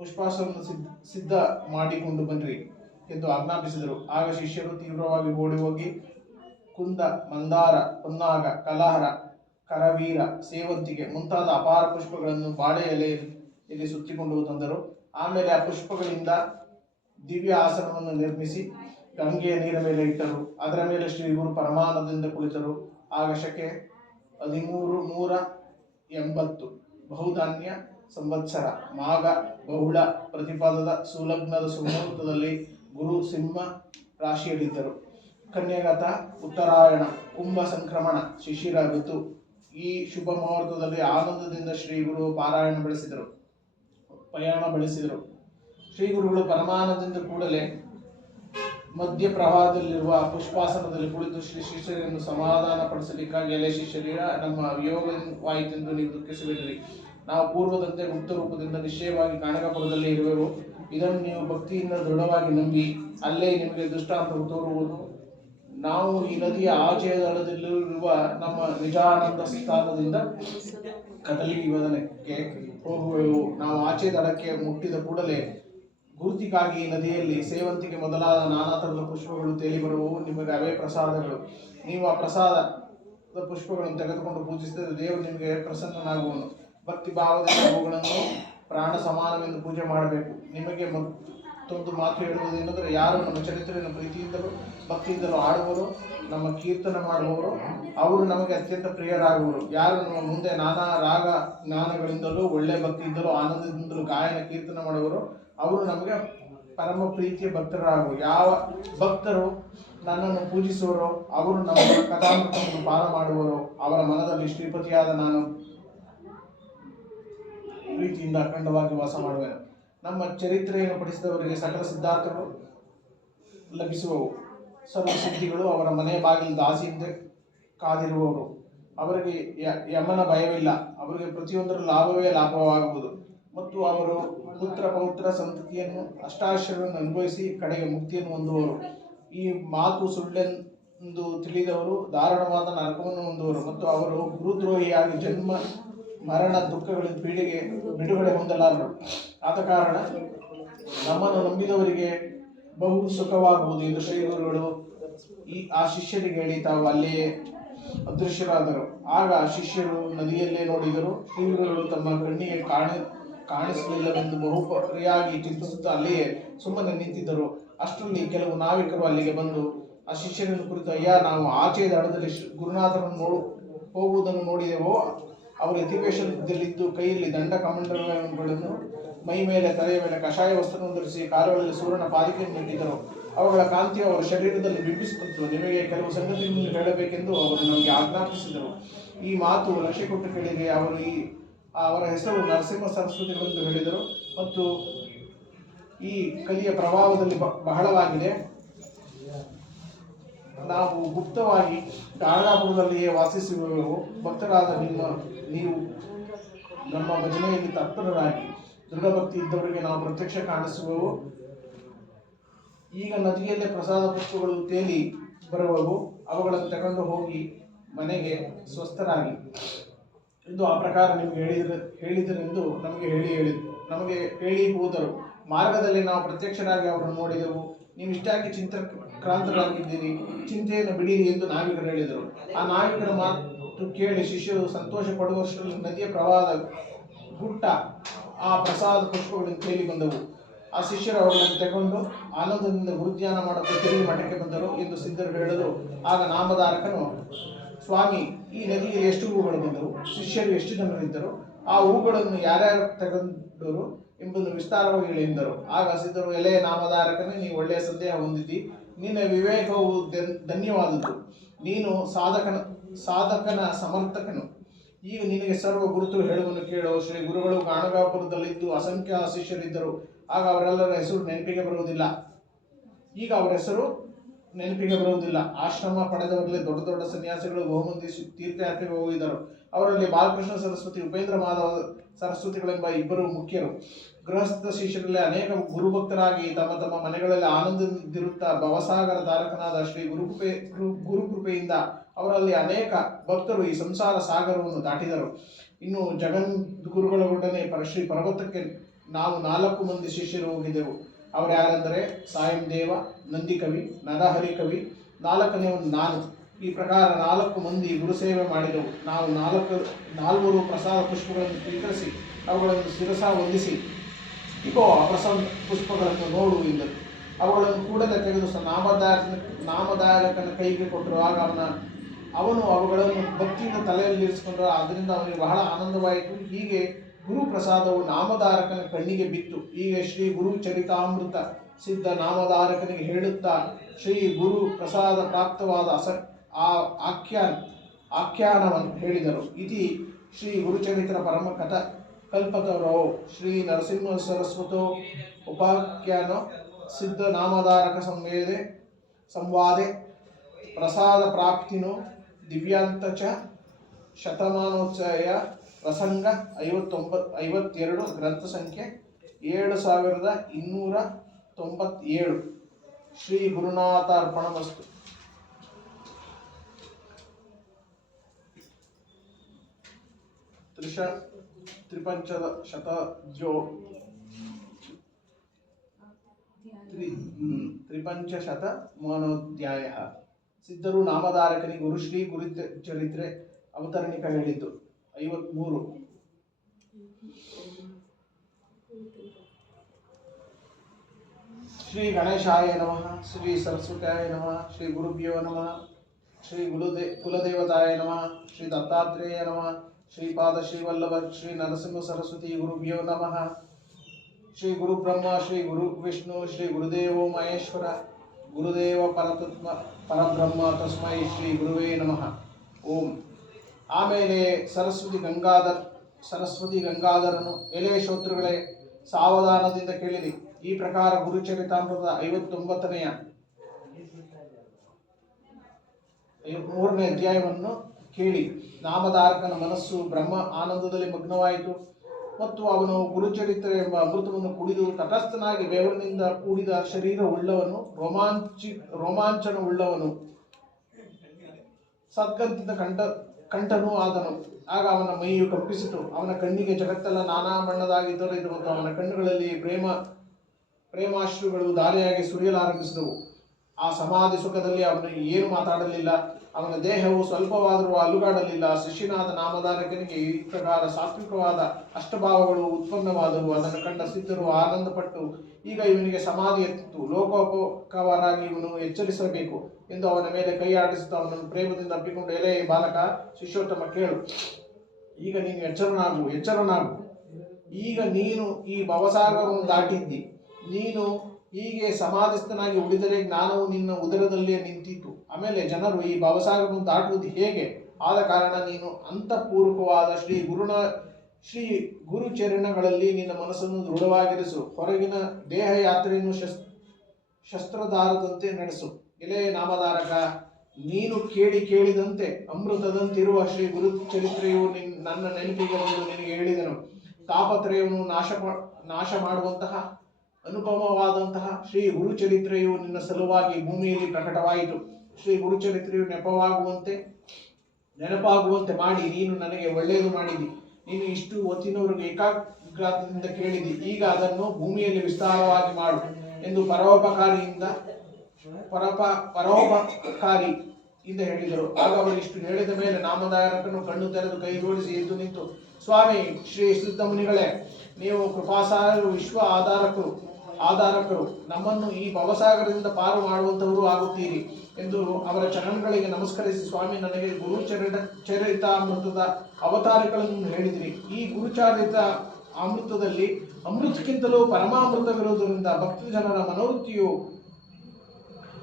ಪುಷ್ಪಾಸನವನ್ನು ಸಿದ್ಧ ಮಾಡಿಕೊಂಡು ಬನ್ನಿರಿ ಎಂದು ಆಜ್ಞಾಪಿಸಿದರು. ಆಗ ಶಿಷ್ಯರು ತೀವ್ರವಾಗಿ ಓಡಿ ಹೋಗಿ ಕುಂದ, ಮಂದಾರ, ಪುನ್ನಾಗ, ಕಲಹರ, ಕರವೀರ, ಸೇವಂತಿಗೆ ಮುಂತಾದ ಅಪಾರ ಪುಷ್ಪಗಳನ್ನು ಬಾಳೆ ಎಲೆಯಲ್ಲಿ ಸುತ್ತಿಕೊಂಡು ತಂದರು. ಆಮೇಲೆ ಆ ಪುಷ್ಪಗಳಿಂದ ದಿವ್ಯ ಆಸನವನ್ನು ನಿರ್ಮಿಸಿ ಗಂಗೆಯ ನೀರ ಮೇಲೆ ಇಟ್ಟರು. ಅದರ ಮೇಲೆ ಶ್ರೀ ಗುರು ಪರಮಾನಂದದಿಂದ ಕುಳಿತರು. ಆಗ ಶಕೆ 1380 ಬಹುಧಾನ್ಯ ಸಂವತ್ಸರ ಮಾಘ ಬಹುಳ ಪ್ರತಿಪಾದದ ಸುಲಗ್ನದ ಸುಮುಹೂರ್ತದಲ್ಲಿ ಗುರು ಸಿಂಹ ರಾಶಿಯಲ್ಲಿದ್ದರು. ಕನ್ಯಗತ ಉತ್ತರಾಯಣ ಕುಂಭ ಸಂಕ್ರಮಣ ಶಿಶಿರ ಋತು. ಈ ಶುಭ ಮುಹೂರ್ತದಲ್ಲಿ ಆನಂದದಿಂದ ಶ್ರೀ ಗುರು ಪಯಣ ಬೆಳೆಸಿದರು. ಶ್ರೀ ಗುರುಗಳು ಪರಮಾನಂದದಿಂದ ಕೂಡಲೇ ಮಧ್ಯ ಪ್ರವಾಹದಲ್ಲಿರುವ ಪುಷ್ಪಾಸನದಲ್ಲಿ ಕುಳಿತು ಶ್ರೀ ಶಿಷ್ಯರನ್ನು ಸಮಾಧಾನ ಪಡಿಸಲಿಕ್ಕಾಗಿ, ಎಲೆ ಶಿಷ್ಯರಿಗ, ನಮ್ಮ ವಿಯೋಗವಾಯಿತೆಂದು ನೀವು ದುಃಖಿಸಬೇಡಿರಿ. ನಾವು ಪೂರ್ವದಂತೆ ಗುಪ್ತ ರೂಪದಿಂದ ನಿಶ್ಚಯವಾಗಿ ಕಾಣಕಪುರದಲ್ಲಿ ಇರುವೆವು. ಇದನ್ನು ನೀವು ಭಕ್ತಿಯಿಂದ ದೃಢವಾಗಿ ನಂಬಿ ಅಲ್ಲೇ ನಿಮಗೆ ದೃಷ್ಟಾಂತವು ತೋರುವುದು. ನಾವು ಈ ನದಿಯ ಆಚೆಯ ದಡದಲ್ಲಿರುವ ನಮ್ಮ ನಿಜಾನಂದ ಸ್ಥಾನದಿಂದ ಕದಲಿಗೆ ವದನಕ್ಕೆ ಹೋಗುವೆವು. ನಾವು ಆಚೆ ದಡಕ್ಕೆ ಮುಟ್ಟಿದ ಕೂಡಲೇ ಗುರುತಿಗಾಗಿ ನದಿಯಲ್ಲಿ ಸೇವಂತಿಗೆ ಮೊದಲಾದ ನಾನಾ ತರದ ಪುಷ್ಪಗಳು ತೇಲಿ ಬರುವವು. ನಿಮಗೆ ಅವೇ ಪ್ರಸಾದಗಳು. ನೀವು ಆ ಪ್ರಸಾದದ ಪುಷ್ಪಗಳನ್ನು ತೆಗೆದುಕೊಂಡು ಪೂಜಿಸಿದರೆ ದೇವರು ನಿಮಗೆ ಪ್ರಸನ್ನನಾಗುವನು. ಭಕ್ತಿ ಭಾವದಿಂದ ಅವುಗಳನ್ನು ಪ್ರಾಣ ಸಮಾನವೆಂದು ಪೂಜೆ ಮಾಡಬೇಕು. ನಿಮಗೆ ಮತ್ತೊಂದು ಮಾತು ಹೇಳುವುದೇನೆಂದರೆ, ಯಾರು ನಮ್ಮ ಚರಿತ್ರೆಯನ್ನು ಪ್ರೀತಿಯಿಂದಲೂ ಭಕ್ತಿಯಿಂದಲೂ ಆಡುವರು, ನಮ್ಮ ಕೀರ್ತನೆ ಮಾಡುವವರು, ಅವರು ನಮಗೆ ಅತ್ಯಂತ ಪ್ರಿಯರಾಗುವರು. ಯಾರು ನಮ್ಮ ಮುಂದೆ ನಾನಾ ರಾಗ ಜ್ಞಾನಗಳಿಂದಲೂ ಒಳ್ಳೆ ಭಕ್ತಿಯಿಂದಲೂ ಆನಂದದಿಂದಲೂ ಗಾಯನ ಕೀರ್ತನೆ ಮಾಡುವರು, ಅವರು ನಮಗೆ ಪರಮ ಪ್ರೀತಿಯ ಭಕ್ತರಾಗುವರು. ಯಾವ ಭಕ್ತರು ನನ್ನನ್ನು ಪೂಜಿಸುವರೋ ಅವರು ನಮ್ಮ ಕಥಾಮೃತವನ್ನು ಪಾನ ಮಾಡುವರು. ಅವರ ಮನದಲ್ಲಿ ಶ್ರೀಪತಿಯಾದ ನಾನು ಪ್ರೀತಿಯಿಂದ ಅಖಂಡವಾಗಿ ವಾಸ ಮಾಡುವೆನು. ನಮ್ಮ ಚರಿತ್ರೆಯನ್ನು ಪಡಿಸಿದವರಿಗೆ ಸಕಲ ಸಿದ್ಧಾರ್ಥಗಳು ಲಭಿಸುವವು. ಸರ್ವ ಸಿದ್ಧಿಗಳು ಅವರ ಮನೆ ಬಾಗಿಲು ದಾಸಿಯಿಂದ ಕಾದಿರುವವರು. ಅವರಿಗೆ ಯಮನ ಭಯವಿಲ್ಲ. ಅವರಿಗೆ ಪ್ರತಿಯೊಂದರ ಲಾಭವೇ ಲಾಭವಾಗುವುದು ಮತ್ತು ಅವರು ಪುತ್ರ ಪೌತ್ರ ಸಂತತಿಯನ್ನು ಅಷ್ಟಾಶ್ರಯವನ್ನು ಅನುಭವಿಸಿ ಕಡೆಗೆ ಮುಕ್ತಿಯನ್ನು ಹೊಂದುವರು. ಈ ಮಾತು ಸುಳ್ಳೆಂದು ತಿಳಿದವರು ದಾರುಣವಾದ ನರಕವನ್ನು ಹೊಂದುವರು ಮತ್ತು ಅವರು ಗುರುದ್ರೋಹಿಯಾಗಿ ಜನ್ಮ ಮರಣ ದುಃಖಗಳಿಂದ ಬಿಡುಗಡೆ ಹೊಂದಲಾರರು. ಆದ ಕಾರಣ ನಮ್ಮನ್ನು ನಂಬಿದವರಿಗೆ ಬಹು ಸುಖವಾಗುವುದು ಎಂದು ಶ್ರೀ ಗುರುಗಳು ಆ ಶಿಷ್ಯರಿಗೆ ಹೇಳಿ ತಾವು ಅಲ್ಲಿಯೇ ಅದೃಶ್ಯರಾದರು. ಆಗ ಶಿಷ್ಯರು ನದಿಯಲ್ಲೇ ನೋಡಿದರು. ಶ್ರೀ ಗುರುಗಳು ತಮ್ಮ ಕಣ್ಣಿಗೆ ಕಾಣಿಸಲಿಲ್ಲವೆಂದು ಬಹುಪರಿಯಾಗಿ ಚಿಂತಿಸುತ್ತಾ ಅಲ್ಲಿಯೇ ಸುಮ್ಮನೆ ನಿಂತಿದ್ದರು. ಅಷ್ಟರಲ್ಲಿ ಕೆಲವು ನಾವಿಕರು ಅಲ್ಲಿಗೆ ಬಂದು ಆ ಶಿಷ್ಯರನ್ನು ಕುರಿತು, ಅಯ್ಯ, ನಾವು ಆಚೆಯ ದಡದಲ್ಲಿ ಗುರುನಾಥರನ್ನು ಹೋಗುವುದನ್ನು ನೋಡಿದೆವೋ. ಅವರು ಯತಿವೇಷದಲ್ಲಿದ್ದು ಕೈಯಲ್ಲಿ ದಂಡ ಕಮಂಡಲಗಳನ್ನು, ಮೈ ಮೇಲೆ ತಲೆಯ ಮೇಲೆ ಕಷಾಯ ವಸ್ತ್ರವನ್ನು ಧರಿಸಿ ಕಾಲುಗಳಲ್ಲಿ ಸೂರ್ಯನ ಪಾದಿಕೆಯನ್ನು ಇಟ್ಟಿದ್ದರು. ಅವುಗಳ ಕಾಂತಿಯು ಅವರ ಶರೀರದಲ್ಲಿ ಬಿಂಬಿಸುತ್ತಿತ್ತು. ನಿಮಗೆ ಕೆಲವು ಸಂಗತಿಗಳನ್ನು ಹೇಳಬೇಕೆಂದು ಅವರು ನಮಗೆ ಆಜ್ಞಾಪಿಸಿದರು. ಈ ಮಾತು ಲಕ್ಷ್ಯ ಕೊಟ್ಟು ಕೇಳಿದೆ. ಅವರ ಹೆಸರು ನರಸಿಂಹ ಸರಸ್ವತಿಗಳೆಂದು ಹೇಳಿದರು ಮತ್ತು ಈ ಕಲಿಯ ಪ್ರಭಾವದಲ್ಲಿ ಬಹಳವಾಗಿದೆ. ನಾವು ಗುಪ್ತವಾಗಿ ಗಾಣಗಾಪುರದಲ್ಲಿಯೇ ವಾಸಿಸುವೆವು. ಭಕ್ತರಾದ ನೀವು ನಮ್ಮ ಭಜನೆಯಲ್ಲಿ ತತ್ಪರರಾಗಿ ದೃಢಭಕ್ತಿ ಇದ್ದವರಿಗೆ ನಾವು ಪ್ರತ್ಯಕ್ಷ ಕಾಣಿಸುವೆವು. ಈಗ ನದಿಯಲ್ಲೇ ಪ್ರಸಾದ ಪುಷ್ಪಗಳು ತೇಲಿ ಬರುವವು, ಅವುಗಳನ್ನು ತಗೊಂಡು ಹೋಗಿ ಮನೆಗೆ ಸ್ವಸ್ಥರಾಗಿ ಎಂದು ಆ ಪ್ರಕಾರ ನಿಮಗೆ ಹೇಳಿದರೆಂದು ನಮಗೆ ಹೇಳಿ ಹೋದರು. ಮಾರ್ಗದಲ್ಲಿ ನಾವು ಪ್ರತ್ಯಕ್ಷರಾಗಿ ಅವರನ್ನು ನೋಡಿದೆವು. ನೀವು ಇಷ್ಟಾಗಿ ಚಿಂತಾಕ್ರಾಂತರಾಗಿದ್ದೀರಿ, ಚಿಂತೆಯನ್ನು ಬಿಡಿರಿ ಎಂದು ನಾವಿಕರು ಹೇಳಿದರು. ಆ ನಾವಿಕರ ಮಾತು ಕೇಳಿ ಶಿಷ್ಯರು ಸಂತೋಷ ಪಡುವಷ್ಟರಲ್ಲಿ ನದಿಯ ಪ್ರವಾಹದ ಗುಟ್ಟ ಆ ಪ್ರಸಾದ ಪುಷ್ಪಗಳನ್ನು ತೇಲಿ ಬಂದವು. ಆ ಶಿಷ್ಯರು ಅವುಗಳನ್ನು ತಗೊಂಡು ಆನಂದದಿಂದ ಗುರುಧ್ಯಾನ ಮಾಡುತ್ತಾ ತಿರುಗಿ ಮಠಕ್ಕೆ ಬಂದರು ಎಂದು ಸಿದ್ಧರು ಹೇಳಲು, ಆಗ ನಾಮಧಾರಕನು, ಸ್ವಾಮಿ, ಈ ನದಿಯಲ್ಲಿ ಎಷ್ಟು ಹೂಗಳು ಬಂದವು? ಶಿಷ್ಯರು ಎಷ್ಟು ಜನರಿದ್ದರು? ಆ ಹೂಗಳನ್ನು ಯಾರ್ಯಾರು ತಗೊಂಡರು ಎಂಬುದನ್ನು ವಿಸ್ತಾರವಾಗಿ ಹೇಳಿ ಎಂದರು. ಆಗ ಸಿದ್ಧರು, ಎಲೆಯ ನಾಮಧಾರಕನೇ, ನೀವು ಒಳ್ಳೆಯ ಸಂದೇಹ ಹೊಂದಿದ್ದಿ. ನಿನ್ನ ವಿವೇಕವು ಧನ್ಯವಾದದ್ದು. ನೀನು ಸಾಧಕನ ಸಮರ್ಥಕನು. ಈಗ ನಿನಗೆ ಸರ್ವ ಗುರುತು ಹೇಳುವನ್ನು ಕೇಳು. ಶ್ರೀ ಗುರುಗಳು ಗಾಣಗಾಪುರದಲ್ಲಿದ್ದು ಅಸಂಖ್ಯ ಶಿಷ್ಯರಿದ್ದರು. ಆಗ ಅವರೆಲ್ಲರ ಹೆಸರು ನೆನಪಿಗೆ ಬರುವುದಿಲ್ಲ. ಆಶ್ರಮ ಪಡೆದವರಲ್ಲಿ ದೊಡ್ಡ ದೊಡ್ಡ ಸನ್ಯಾಸಿಗಳು ಬಹುಮಂದಿ ತೀರ್ಥಯಾತ್ರೆಗೆ ಹೋಗಿದ್ದರು. ಅವರಲ್ಲಿ ಬಾಲಕೃಷ್ಣ ಸರಸ್ವತಿ, ಉಪೇಂದ್ರ ಮಾಧವ ಸರಸ್ವತಿಗಳೆಂಬ ಇಬ್ಬರು ಮುಖ್ಯರು. ಗೃಹಸ್ಥ ಶಿಷ್ಯರಲ್ಲಿ ಅನೇಕ ಗುರುಭಕ್ತರಾಗಿ ತಮ್ಮ ತಮ್ಮ ಮನೆಗಳಲ್ಲಿ ಆನಂದದಿಂದಿರುತ್ತಾ ಭವಸಾಗರ ತಾರಕನಾದ ಶ್ರೀ ಗುರುಕೃಪೆಯಿಂದ ಅವರಲ್ಲಿ ಅನೇಕ ಭಕ್ತರು ಈ ಸಂಸಾರ ಸಾಗರವನ್ನು ದಾಟಿದರು. ಇನ್ನು ಜಗದ್ಗುರುಗಳೊಡನೆ ಶ್ರೀ ಪರ್ವತಕ್ಕೆ ನಾವು 4 ಮಂದಿ ಶಿಷ್ಯರು ಹೋಗಿದ್ದೆವು. ಅವರ್ಯಾರೆಂದರೆ ಸಾಯಂ ದೇವ, ನಂದಿಕವಿ, ನರಹರಿ ಕವಿ, 4ನೇವನು ನಾನು. ಈ ಪ್ರಕಾರ 4 ಮಂದಿ ಗುರುಸೇವೆ ಮಾಡಿದೆವು. ನಾವು 4 ಪ್ರಸಾದ ಪುಷ್ಪಗಳನ್ನು ಸ್ವೀಕರಿಸಿ ಅವುಗಳನ್ನು ಶಿರಸ ವಂದಿಸಿ, ಇಗೋ ಆ ಪ್ರಸಾದ ಪುಷ್ಪಗಳನ್ನು ನೋಡು ಎಂದರು. ಅವುಗಳನ್ನು ಕೂಡಲೇ ತೆಗೆದು ನಾಮಧಾರಕನ ಕೈಗೆ ಕೊಟ್ಟರು. ಆಗ ಅವನು ಅವುಗಳನ್ನು ಭಕ್ತಿಯಿಂದ ತಲೆಯಲ್ಲಿರಿಸಿಕೊಂಡರು. ಅದರಿಂದ ಅವನಿಗೆ ಬಹಳ ಆನಂದವಾಯಿತು. ಹೀಗೆ ಗುರು ಪ್ರಸಾದವು ನಾಮಧಾರಕನ ಕಣ್ಣಿಗೆ ಬಿತ್ತು. ಹೀಗೆ ಶ್ರೀ ಗುರು ಚರಿತಾಮೃತ ಸಿದ್ಧ ನಾಮಧಾರಕನಿಗೆ ಹೇಳುತ್ತಾ ಶ್ರೀ ಗುರು ಪ್ರಸಾದ ಪ್ರಾಪ್ತವಾದ ಆಖ್ಯಾನವನ್ನು ಹೇಳಿದರು. ಇತಿ ಶ್ರೀ ಗುರುಚರಿತ್ರ ಪರಮ ಕಥಾ ಕಲ್ಪತರೋ ಶ್ರೀ ನರಸಿಂಹ ಸರಸ್ವತೋ ಉಪಾಖ್ಯಾನ ಸಿದ್ಧ ನಾಮಧಾರಕ ಸಂವಾದೆ ಪ್ರಸಾದ ಪ್ರಾಪ್ತಿನೋ ದಿವ್ಯಾಂತ ಚ ಶತಮಾನೋತ್ಸವ ಪ್ರಸಂಗ 52 ಗ್ರಂಥ ಸಂಖ್ಯೆ 7297. ಶ್ರೀ ಗುರುನಾಥಾರ್ಪಣಮಸ್ತು. ತ್ರಿಪಂಚಶತಮಾನೋಧ್ಯಾಯ. ಸಿದ್ಧರು ನಾಮಧಾರಕನಿಗೆ ಗುರುಶ್ರೀ ಗುರುಚರಿತ್ರೆ ಅವತರಣಿಕ ಹೇಳಿದ್ದು 53. ಶ್ರೀ ಗಣೇಶಾಯ ನಮಃ, ಶ್ರೀ ಸರಸ್ವತ್ಯಾಯ ನಮಃ, ಶ್ರೀ ಗುರುಭ್ಯೋ ನಮಃ, ಶ್ರೀ ಕುಲದೇವತಾಯ ನಮಃ, ಶ್ರೀ ದತ್ತಾತ್ರೇಯ ನಮಃ, ಶ್ರೀಪಾದ ಶ್ರೀವಲ್ಲಭ ಶ್ರೀ ನರಸಿಂಹ ಸರಸ್ವತಿ ಗುರುಭ್ಯೋ ನಮಃ. ಶ್ರೀ ಗುರು ಬ್ರಹ್ಮ, ಶ್ರೀ ಗುರು ವಿಷ್ಣು, ಶ್ರೀ ಗುರುದೇವೋ ಮಹೇಶ್ವರ, ಗುರುದೇವ ಪರಬ್ರಹ್ಮ, ತಸ್ಮೈ ಶ್ರೀ ಗುರುವೇ ನಮಃ. ಓಂ. ಆಮೇಲೆ ಸರಸ್ವತಿ ಗಂಗಾಧರನು, ಎಲೆ ಶ್ರೋತೃಗಳೇ, ಸಾವಧಾನದಿಂದ ಕೇಳಿರಿ. ಈ ಪ್ರಕಾರ ಗುರುಚರಿತಾಮೃತದ 59ನೇ 3ನೇ ಅಧ್ಯಾಯವನ್ನು ಕೇಳಿ. ನಾಮಧಾರಕನ ಮನಸ್ಸು ಬ್ರಹ್ಮ ಆನಂದದಲ್ಲಿ ಮಗ್ನವಾಯಿತು ಮತ್ತು ಅವನು ಗುರುಚರಿತ್ರೆ ಎಂಬ ಅಮೃತವನ್ನು ಕುಡಿದು ತಟಸ್ಥನಾಗಿ ಬೆವರಿನಿಂದ ಕೂಡಿದ ಶರೀರವುಳ್ಳವನು, ರೋಮಾಂಚನವುಳ್ಳವನು, ಸದ್ಗಂಧಿತ ಕಂಠನೂ ಆದನು. ಆಗ ಅವನ ಮೈಯು ಕಂಪಿಸಿತು. ಅವನ ಕಣ್ಣಿಗೆ ಜಗತ್ತೆಲ್ಲ ನಾನಾ ಬಣ್ಣದಾಗಿ ತೋರಿತು ಮತ್ತು ಅವನ ಕಣ್ಣುಗಳಲ್ಲಿ ಪ್ರೇಮಾಶ್ರುಗಳು ಧಾರೆಯಾಗಿ ಸುರಿಯಲಾರಂಭಿಸಿದವು. ಆ ಸಮಾಧಿ ಸುಖದಲ್ಲಿ ಅವನು ಏನು ಮಾತಾಡಲಿಲ್ಲ. ಅವನ ದೇಹವು ಸ್ವಲ್ಪವಾದರೂ ಅಲುಗಾಡಲಿಲ್ಲ. ಶಿಷ್ಯನಾದ ನಾಮಧಾರಕನಿಗೆ ಈ ಪ್ರಕಾರ ಸಾತ್ವಿಕವಾದ ಅಷ್ಟಭಾವಗಳು ಉತ್ಪನ್ನವಾದವು. ಅದನ್ನು ಕಂಡ ಸಿದ್ಧರು ಆನಂದಪಟ್ಟು, ಈಗ ಇವನಿಗೆ ಸಮಾಧಿ ಎತ್ತಿತು, ಲೋಕೋಪಕವರಾಗಿ ಇವನು ಎಚ್ಚರಿಸಬೇಕು ಎಂದು ಅವನ ಮೇಲೆ ಕೈ ಆಡಿಸುತ್ತಾ ಅವನನ್ನು ಪ್ರೇಮದಿಂದ ಅಪ್ಪಿಕೊಂಡು, ಎಲೆ ಬಾಲಕ ಶಿಷ್ಯೋತ್ತಮ, ಕೇಳು. ಈಗ ನೀನು ಎಚ್ಚರನಾಗು. ಈಗ ನೀನು ಈ ಭವಸಾಗರವನ್ನು ದಾಟಿದ್ದಿ. ನೀನು ಹೀಗೆ ಸಮಾಧಿಸ್ಥನಾಗಿ ಉಳಿದರೆ ಜ್ಞಾನವು ನಿನ್ನ ಉದರದಲ್ಲೇ ನಿಂತಿತು. ಆಮೇಲೆ ಜನರು ಈ ಭವಸಾಗರವನ್ನು ದಾಟುವುದು ಹೇಗೆ? ಆದ ಕಾರಣ ನೀನು ಅಂತಃಪೂರ್ವಕವಾದ ಶ್ರೀ ಗುರುಚರಣಗಳಲ್ಲಿ ನಿನ್ನ ಮನಸ್ಸನ್ನು ದೃಢವಾಗಿರಿಸು. ಹೊರಗಿನ ದೇಹ ಯಾತ್ರೆಯನ್ನು ಶಸ್ತ್ರಧಾರದಂತೆ ನಡೆಸು. ಎಲೆ ನಾಮಧಾರಕ, ನೀನು ಕೇಳಿದಂತೆ ಅಮೃತದಂತಿರುವ ಶ್ರೀ ಗುರು ಚರಿತ್ರೆಯು ನನ್ನ ನೆನಪಿಗೆ ಬಂದು ನಿನಗೆ ಹೇಳಿದನು. ತಾಪತ್ರಯವನ್ನು ನಾಶ ಮಾಡುವಂತಹ ಅನುಪಮವಾದಂತಹ ಶ್ರೀ ಗುರು ಚರಿತ್ರೆಯು ನಿನ್ನ ಸಲುವಾಗಿ ಭೂಮಿಯಲ್ಲಿ ಪ್ರಕಟವಾಯಿತು. ಶ್ರೀ ಗುರು ಚರಿತ್ರೆಯು ನೆನಪಾಗುವಂತೆ ಮಾಡಿ ನೀನು ನನಗೆ ಒಳ್ಳೆಯದು ಮಾಡಿದಿ. ನೀನು ಇಷ್ಟು ಹೊತ್ತಿನವರೆಗೆ ಏಕಾಗ್ರತೆಯಿಂದ ಕೇಳಿದಿ. ಈಗ ಅದನ್ನು ಭೂಮಿಯಲ್ಲಿ ವಿಸ್ತಾರವಾಗಿ ಮಾಡು ಎಂದು ಪರೋಪಕಾರಿಯಿಂದ ಹೇಳಿದರು. ಆಗ ಅವರು ಇಷ್ಟು ಹೇಳಿದ ಮೇಲೆ ನಾಮಧಾರಕನು ಕಣ್ಣು ತೆರೆದು ಕೈ ಜೋಡಿಸಿ ಎದ್ದು ನಿಂತು, ಸ್ವಾಮಿ ಶ್ರೀ ಸಿದ್ಧ ಮುನಿಗಳೇ, ನೀವು ಕೃಪಾಸಾಗರರು, ವಿಶ್ವ ಆಧಾರಕರು, ನಮ್ಮನ್ನು ಈ ಭವಸಾಗರದಿಂದ ಪಾರು ಮಾಡುವಂತವರು ಆಗುತ್ತೀರಿ ಎಂದು ಅವರ ಚರಣಗಳಿಗೆ ನಮಸ್ಕರಿಸಿ, ಸ್ವಾಮಿ ನನಗೆ ಗುರುಚರಿತಾಮೃತದ ಅವತಾರಿಗಳನ್ನು ಹೇಳಿದಿರಿ. ಈ ಗುರುಚರಿತ ಅಮೃತದಲ್ಲಿ ಅಮೃತಕ್ಕಿಂತಲೂ ಪರಮಾಮೃತವಿರುವುದರಿಂದ ಭಕ್ತ ಜನರ ಮನೋವೃತ್ತಿಯು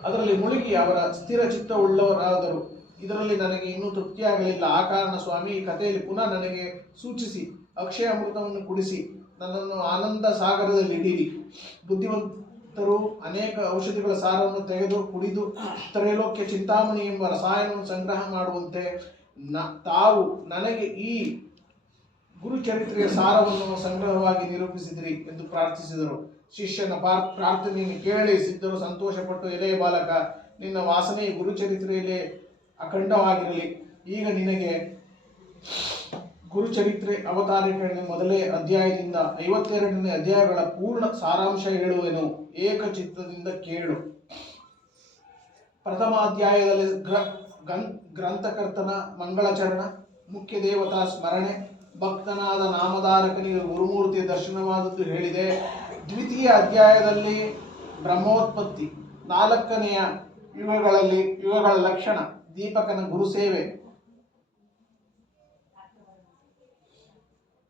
ಅದರಲ್ಲಿ ಮುಳುಗಿ ಅವರ ಸ್ಥಿರ ಚಿತ್ತವುಳ್ಳವರಾದರು. ಇದರಲ್ಲಿ ನನಗೆ ಇನ್ನೂ ತೃಪ್ತಿಯಾಗಲಿಲ್ಲ. ಆ ಕಾರಣ ಸ್ವಾಮಿ ಈ ಕಥೆಯಲ್ಲಿ ಪುನಃ ನನಗೆ ಸೂಚಿಸಿ ಅಕ್ಷಯ ಅಮೃತವನ್ನು ಕುಡಿಸಿ ನನ್ನನ್ನು ಆನಂದ ಸಾಗರದಲ್ಲಿ ಇಡೀರಿ. ಬುದ್ಧಿವಂತರು ಅನೇಕ ಔಷಧಿಗಳ ಸಾರವನ್ನು ತೆಗೆದು ಕುಡಿದು ತ್ರೈಲೋಕ್ಯ ಚಿಂತಾಮಣಿ ಎಂಬ ರಸಾಯನವನ್ನು ಸಂಗ್ರಹ ಮಾಡುವಂತೆ ತಾವು ನನಗೆ ಈ ಗುರುಚರಿತ್ರೆಯ ಸಾರವನ್ನು ಸಂಗ್ರಹವಾಗಿ ನಿರೂಪಿಸಿದಿರಿ ಎಂದು ಪ್ರಾರ್ಥಿಸಿದರು. ಶಿಷ್ಯನ ಪ್ರಾರ್ಥನೆಯನ್ನು ಕೇಳಿ ಸಿದ್ಧರು ಸಂತೋಷಪಟ್ಟು, ಎಲೆಯ ಬಾಲಕ, ನಿನ್ನ ವಾಸನೆ ಗುರುಚರಿತ್ರೆಯಲ್ಲೇ ಅಖಂಡವಾಗಿರಲಿ. ಈಗ ನಿನಗೆ ಗುರುಚರಿತ್ರೆ ಅವತಾರಿಕೆಯ ಮೊದಲೇ ಅಧ್ಯಾಯದಿಂದ 52ನೇ ಅಧ್ಯಾಯಗಳ ಪೂರ್ಣ ಸಾರಾಂಶ ಹೇಳುವೆನು. ಏಕಚಿತ್ತದಿಂದ ಕೇಳು. ಪ್ರಥಮ ಅಧ್ಯಾಯದಲ್ಲಿ ಗ್ರಂಥಕರ್ತನ ಮಂಗಳಚರಣ, ಮುಖ್ಯ ದೇವತಾ ಸ್ಮರಣೆ, ಭಕ್ತನಾದ ನಾಮಧಾರಕನಿಗೆ ಗುರುಮೂರ್ತಿಯ ದರ್ಶನವಾದದ್ದು ಹೇಳಿದೆ. ದ್ವಿತೀಯ ಅಧ್ಯಾಯದಲ್ಲಿ ಬ್ರಹ್ಮೋತ್ಪತ್ತಿ, 4ನೆಯ ಯುಗಗಳ ಲಕ್ಷಣ, ದೀಪಕನ ಗುರುಸೇವೆ,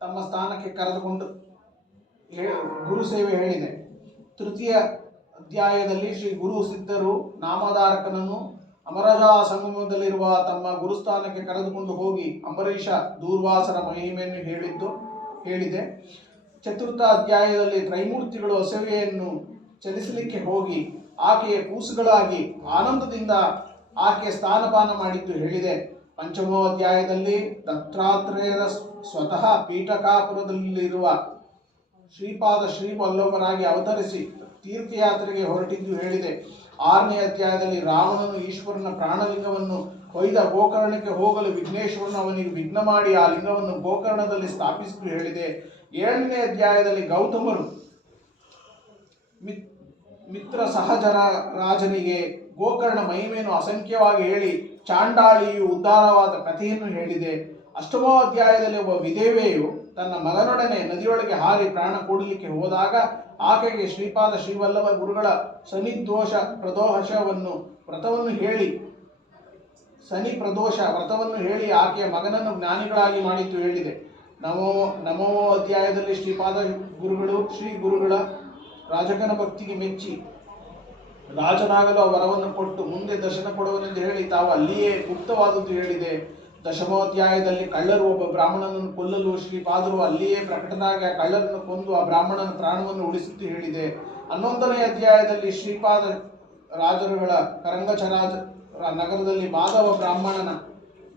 ತಮ್ಮ ಸ್ಥಾನಕ್ಕೆ ಕರೆದುಕೊಂಡು ಗುರುಸೇವೆ ಹೇಳಿದೆ. ತೃತೀಯ ಅಧ್ಯಾಯದಲ್ಲಿ ಶ್ರೀ ಗುರು ಸಿದ್ಧರು ನಾಮಧಾರಕನನ್ನು ಅಮರಜಾ ಸಂಗಮದಲ್ಲಿರುವ ತಮ್ಮ ಗುರುಸ್ಥಾನಕ್ಕೆ ಕರೆದುಕೊಂಡು ಹೋಗಿ ಅಂಬರೀಷ ದೂರ್ವಾಸರ ಮಹಿಮೆಯನ್ನು ಹೇಳಿದೆ. ಚತುರ್ಥ ಅಧ್ಯಾಯದಲ್ಲಿ ತ್ರೈಮೂರ್ತಿಗಳು ಅಸವೆಯನ್ನು ಚಲಿಸಲಿಕ್ಕೆ ಹೋಗಿ ಆಕೆಯ ಕೂಸುಗಳಾಗಿ ಆನಂದದಿಂದ ಆಕೆಯ ಸ್ಥಾನಪಾನ ಮಾಡಿದ್ದು ಹೇಳಿದೆ. ಪಂಚಮೋ ಅಧ್ಯಾಯದಲ್ಲಿ ದತ್ತಾತ್ರೇಯರ ಸ್ವತಃ ಪೀಠಕಾಪುರದಲ್ಲಿರುವ ಶ್ರೀಪಾದ ಶ್ರೀವಲ್ಲಭರಾಗಿ ಅವತರಿಸಿ ತೀರ್ಥಯಾತ್ರೆಗೆ ಹೊರಟಿದ್ದು ಹೇಳಿದೆ. 6ನೇ ಅಧ್ಯಾಯದಲ್ಲಿ ರಾವಣನು ಈಶ್ವರನ ಪ್ರಾಣಲಿಂಗವನ್ನು ಕೊಯ್ದ ಗೋಕರ್ಣಕ್ಕೆ ಹೋಗಲು ವಿಘ್ನೇಶ್ವರನು ಅವನಿಗೆ ವಿಘ್ನ ಮಾಡಿ ಆ ಲಿಂಗವನ್ನು ಗೋಕರ್ಣದಲ್ಲಿ ಸ್ಥಾಪಿಸಿದ್ದು ಹೇಳಿದೆ. 7ನೇ ಅಧ್ಯಾಯದಲ್ಲಿ ಗೌತಮರು ಮಿತ್ರ ಸಹಜರ ರಾಜನಿಗೆ ಗೋಕರ್ಣ ಮಹಿಮೆಯನ್ನು ಅಸಂಖ್ಯವಾಗಿ ಹೇಳಿ ಚಾಂಡಾಳಿಯು ಉದ್ಧಾರವಾದ ಕಥೆಯನ್ನು ಹೇಳಿದೆ. 8ನೇ ಅಧ್ಯಾಯದಲ್ಲಿ ಒಬ್ಬ ವಿಧವೆಯು ತನ್ನ ಮಗನೊಡನೆ ನದಿಯೊಳಗೆ ಹಾರಿ ಪ್ರಾಣ ಕೊಡಲಿಕ್ಕೆ ಹೋದಾಗ ಆಕೆಗೆ ಶ್ರೀಪಾದ ಶ್ರೀವಲ್ಲಭ ಗುರುಗಳ ಶನಿ ಪ್ರದೋಷ ವ್ರತವನ್ನು ಹೇಳಿ ಆಕೆಯ ಮಗನನ್ನು ಜ್ಞಾನಿಗಳಾಗಿ ಮಾಡಿದ್ದು ಹೇಳಿದೆ. ನವಮೋ ಅಧ್ಯಾಯದಲ್ಲಿ ಶ್ರೀಪಾದ ಗುರುಗಳು ಶ್ರೀ ಗುರುಗಳ ರಾಜಕನ ಭಕ್ತಿಗೆ ಮೆಚ್ಚಿ ರಾಜನಾಗಲು ಆ ವರವನ್ನು ಕೊಟ್ಟು ಮುಂದೆ ದರ್ಶನ ಕೊಡುವನೆಂದು ಹೇಳಿ ತಾವು ಅಲ್ಲಿಯೇ ಗುಪ್ತವಾದದ್ದು ಹೇಳಿದೆ. 10ನೇ ಅಧ್ಯಾಯದಲ್ಲಿ ಕಳ್ಳರು ಒಬ್ಬ ಬ್ರಾಹ್ಮಣನನ್ನು ಕೊಲ್ಲಲು ಶ್ರೀಪಾದರು ಅಲ್ಲಿಯೇ ಪ್ರಕಟನಾಗಿ ಆ ಕಳ್ಳರನ್ನು ಕೊಂದು ಆ ಬ್ರಾಹ್ಮಣನ ಪ್ರಾಣವನ್ನು ಉಳಿಸಿದ್ದು ಹೇಳಿದೆ. 11ನೇ ಅಧ್ಯಾಯದಲ್ಲಿ ಶ್ರೀಪಾದ ರಾಜರುಗಳ ಕರಂಗಚರಾಜ ನಗರದಲ್ಲಿ ಮಾಧವ ಬ್ರಾಹ್ಮಣನ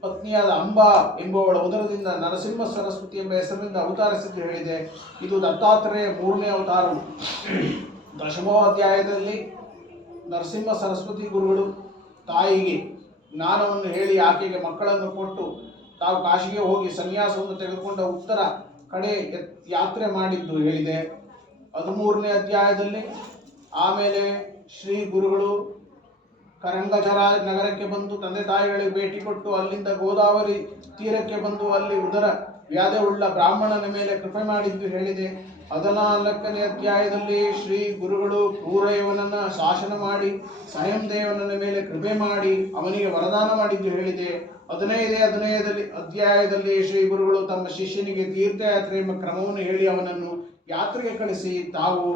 ಪತ್ನಿಯಾದ ಅಂಬಾ ಎಂಬುವಳ ಉದರದಿಂದ ನರಸಿಂಹ ಸರಸ್ವತಿ ಎಂಬ ಹೆಸರಿನಿಂದ ಅವತರಿಸಿದ್ದು ಹೇಳಿದೆ. ಇದು ದತ್ತಾತ್ರೇಯ 3ನೇ ಅವತಾರವು. 10ನೇ ಅಧ್ಯಾಯದಲ್ಲಿ ನರಸಿಂಹ ಸರಸ್ವತಿ ಗುರುಗಳು ತಾಯಿಗೆ ಜ್ಞಾನವನ್ನು ಹೇಳಿ ಆಕೆಗೆ ಮಕ್ಕಳನ್ನು ಕೊಟ್ಟು ತಾವು ಕಾಶಿಗೆ ಹೋಗಿ ಸನ್ಯಾಸವನ್ನು ತೆಗೆದುಕೊಂಡ ಉತ್ತರ ಕಡೆ ಯಾತ್ರೆ ಮಾಡಿದ್ದು ಹೇಳಿದೆ. 13ನೇ ಅಧ್ಯಾಯದಲ್ಲಿ ಆಮೇಲೆ ಶ್ರೀ ಗುರುಗಳು ಕರಂಗಚರ ನಗರಕ್ಕೆ ಬಂದು ತಂದೆ ತಾಯಿಗಳಿಗೆ ಭೇಟಿ ಕೊಟ್ಟು ಅಲ್ಲಿಂದ ಗೋದಾವರಿ ತೀರಕ್ಕೆ ಬಂದು ಅಲ್ಲಿ ಉದರ ವ್ಯಾಧಿಯುಳ್ಳ ಬ್ರಾಹ್ಮಣನ ಮೇಲೆ ಕೃಪೆ ಮಾಡಿದ್ದು ಹೇಳಿದೆ. 14ನೇ ಅಧ್ಯಾಯದಲ್ಲಿ ಶ್ರೀ ಗುರುಗಳು ಕ್ರೂರಯವನನ್ನ ಶಾಸನ ಮಾಡಿ ಸ್ವಯಂ ದೇವನ ಮೇಲೆ ಕೃಪೆ ಮಾಡಿ ಅವನಿಗೆ ವರದಾನ ಮಾಡಿದ್ದು ಹೇಳಿದೆ. 15ನೇ ಅಧ್ಯಾಯದಲ್ಲಿ ಶ್ರೀ ಗುರುಗಳು ತಮ್ಮ ಶಿಷ್ಯನಿಗೆ ತೀರ್ಥಯಾತ್ರೆ ಎಂಬ ಕ್ರಮವನ್ನು ಹೇಳಿ ಅವನನ್ನು ಯಾತ್ರೆಗೆ ಕಳಿಸಿ ತಾವು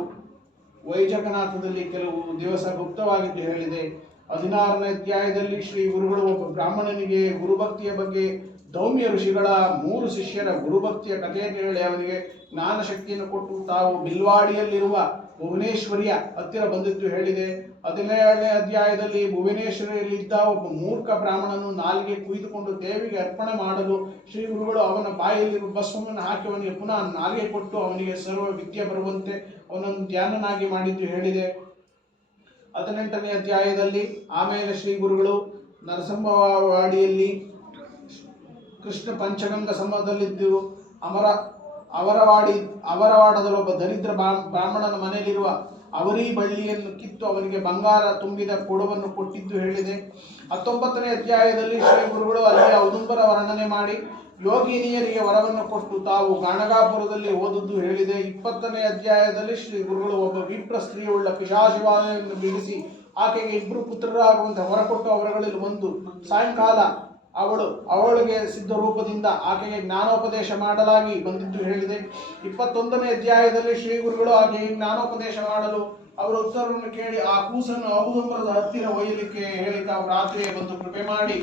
ವೈಜಗನ್ನಾಥದಲ್ಲಿ ಕೆಲವು ದಿವಸ ಗುಪ್ತವಾಗಿದ್ದು ಹೇಳಿದೆ. 16ನೇ ಅಧ್ಯಾಯದಲ್ಲಿ ಶ್ರೀ ಗುರುಗಳು ಒಬ್ಬ ಬ್ರಾಹ್ಮಣನಿಗೆ ಗುರುಭಕ್ತಿಯ ಬಗ್ಗೆ ದೌಮ್ಯ ಋಷಿಗಳ 3 ಶಿಷ್ಯರ ಗುರುಭಕ್ತಿಯ ಕಥೆಯನ್ನು ಹೇಳಿ ಅವನಿಗೆ ಜ್ಞಾನ ಶಕ್ತಿಯನ್ನು ಕೊಟ್ಟು ತಾವು ಬಿಲ್ವಾಡಿಯಲ್ಲಿರುವ ಭುವನೇಶ್ವರಿಯ ಹತ್ತಿರ ಬಂದಿದ್ದು ಹೇಳಿದೆ. 17ನೇ ಅಧ್ಯಾಯದಲ್ಲಿ ಭುವನೇಶ್ವರಿಯಲ್ಲಿದ್ದ ಒಬ್ಬ ಮೂರ್ಖ ಬ್ರಾಹ್ಮಣನು ನಾಲಿಗೆ ಕುಯ್ದುಕೊಂಡು ದೇವಿಗೆ ಅರ್ಪಣೆ ಮಾಡಲು ಶ್ರೀ ಗುರುಗಳು ಅವನ ಬಾಯಲ್ಲಿರುವ ಭಸ್ಮವನ್ನು ಹಾಕಿ ಅವನಿಗೆ ಪುನಃ ನಾಲಿಗೆ ಕೊಟ್ಟು ಅವನಿಗೆ ಸರ್ವ ವಿದ್ಯೆ ಬರುವಂತೆ ಅವನನ್ನು ಧ್ಯಾನನಾಗಿ ಮಾಡಿದ್ದು ಹೇಳಿದೆ. 18ನೇ ಅಧ್ಯಾಯದಲ್ಲಿ ಆಮೇಲೆ ಶ್ರೀ ಗುರುಗಳು ನರಸಿಂಹವಾಡಿಯಲ್ಲಿ ಕೃಷ್ಣ ಪಂಚಗಂಗ ಸಮದಲ್ಲಿದ್ದು ಅವರವಾಡದಲ್ಲಿ ಒಬ್ಬ ದರಿದ್ರ ಬ್ರಾಹ್ಮಣನ ಮನೆಯಲ್ಲಿರುವ ಅವರಿ ಬಳ್ಳಿಯನ್ನು ಕಿತ್ತು ಅವನಿಗೆ ಬಂಗಾರ ತುಂಬಿದ ಕೊಡವನ್ನು ಕೊಟ್ಟಿದ್ದು ಹೇಳಿದೆ. 19ನೇ ಅಧ್ಯಾಯದಲ್ಲಿ ಶ್ರೀ ಗುರುಗಳು ಅಲ್ಲಿಯ ಔದುಂಬರ ವರ್ಣನೆ ಮಾಡಿ ಯೋಗಿನಿಯರಿಗೆ ವರವನ್ನು ಕೊಟ್ಟು ತಾವು ಗಾಣಗಾಪುರದಲ್ಲಿ ಓದುದ್ದು ಹೇಳಿದೆ. 20ನೇ ಅಧ್ಯಾಯದಲ್ಲಿ ಶ್ರೀ ಗುರುಗಳು ಒಬ್ಬ ವಿಪ್ರ ಸ್ತ್ರೀಯುಳ್ಳ ಪಿಶಾಚಿವಾದವನ್ನು ಬಿಡಿಸಿ ಆಕೆಗೆ 2 ಪುತ್ರರಾಗುವಂತೆ ಹೊರಕೊಟ್ಟು ಅವರುಗಳಲ್ಲಿ ಒಂದು ಸಾಯಂಕಾಲ ಅವಳಿಗೆ ಸಿದ್ಧ ರೂಪದಿಂದ ಆಕೆಗೆ ಜ್ಞಾನೋಪದೇಶ ಮಾಡಲಾಗಿ ಬಂದಿದ್ದು ಹೇಳಿದೆ. 21ನೇ ಅಧ್ಯಾಯದಲ್ಲಿ ಶ್ರೀ ಗುರುಗಳು ಆಕೆಗೆ ಜ್ಞಾನೋಪದೇಶ ಮಾಡಲು ಅವರ ಉತ್ತರವನ್ನು ಕೇಳಿ ಆ ಕೂಸನ್ನು ಔದುಂಬರದ ಹತ್ತಿರ ಒಯ್ಯಲಿಕ್ಕೆ ಹೇಳಿ ತಾವು ರಾತ್ರಿಯೇ ಬಂದು ಕೃಪೆ ಮಾಡಿ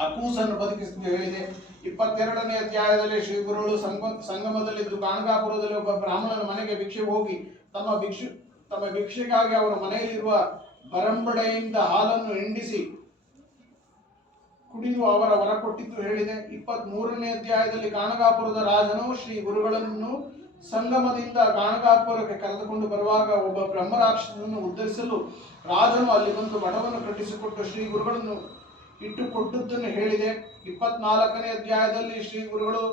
ಆ ಕೂಸನ್ನು ಬದುಕಿಸಿದ್ದು ಹೇಳಿದೆ. 22ನೇ ಅಧ್ಯಾಯದಲ್ಲಿ ಶ್ರೀ ಗುರುಗಳು ಸಂಗಮದಲ್ಲಿದ್ದು ಗಾಣಗಾಪುರದಲ್ಲಿ ಒಬ್ಬ ಬ್ರಾಹ್ಮಣನ ಮನೆಗೆ ಭಿಕ್ಷೆಗೆ ಹೋಗಿ ತಮ್ಮ ಭಿಕ್ಷೆಗಾಗಿ ಅವರ ಮನೆಯಲ್ಲಿರುವ ಬರಂಬಡೆಯಿಂದ ಹಾಲನ್ನು ಹಿಂಡಿಸಿ ಕುಡಿದು ಅವರ ವರ ಕೊಟ್ಟಿದ್ದು ಹೇಳಿದೆ. 23ನೇ ಅಧ್ಯಾಯದಲ್ಲಿ ಗಾಣಗಾಪುರದ ರಾಜನು ಶ್ರೀ ಗುರುಗಳನ್ನು ಸಂಗಮದಿಂದ ಗಾಣಗಾಪುರಕ್ಕೆ ಕರೆದುಕೊಂಡು ಬರುವಾಗ ಒಬ್ಬ ಬ್ರಹ್ಮರಾಕ್ಷಸನನ್ನು ಉದ್ಧರಿಸಲು ರಾಜನು ಅಲ್ಲಿ ಬಂದು ಮಠವನ್ನು ಕಟ್ಟಿಸಿಕೊಟ್ಟು ಶ್ರೀ ಗುರುಗಳನ್ನು ಇಟ್ಟುಕೊಟ್ಟದ್ದನ್ನು ಹೇಳಿದೆ. 24ನೇ ಅಧ್ಯಾಯದಲ್ಲಿ ಶ್ರೀ ಗುರುಗಳು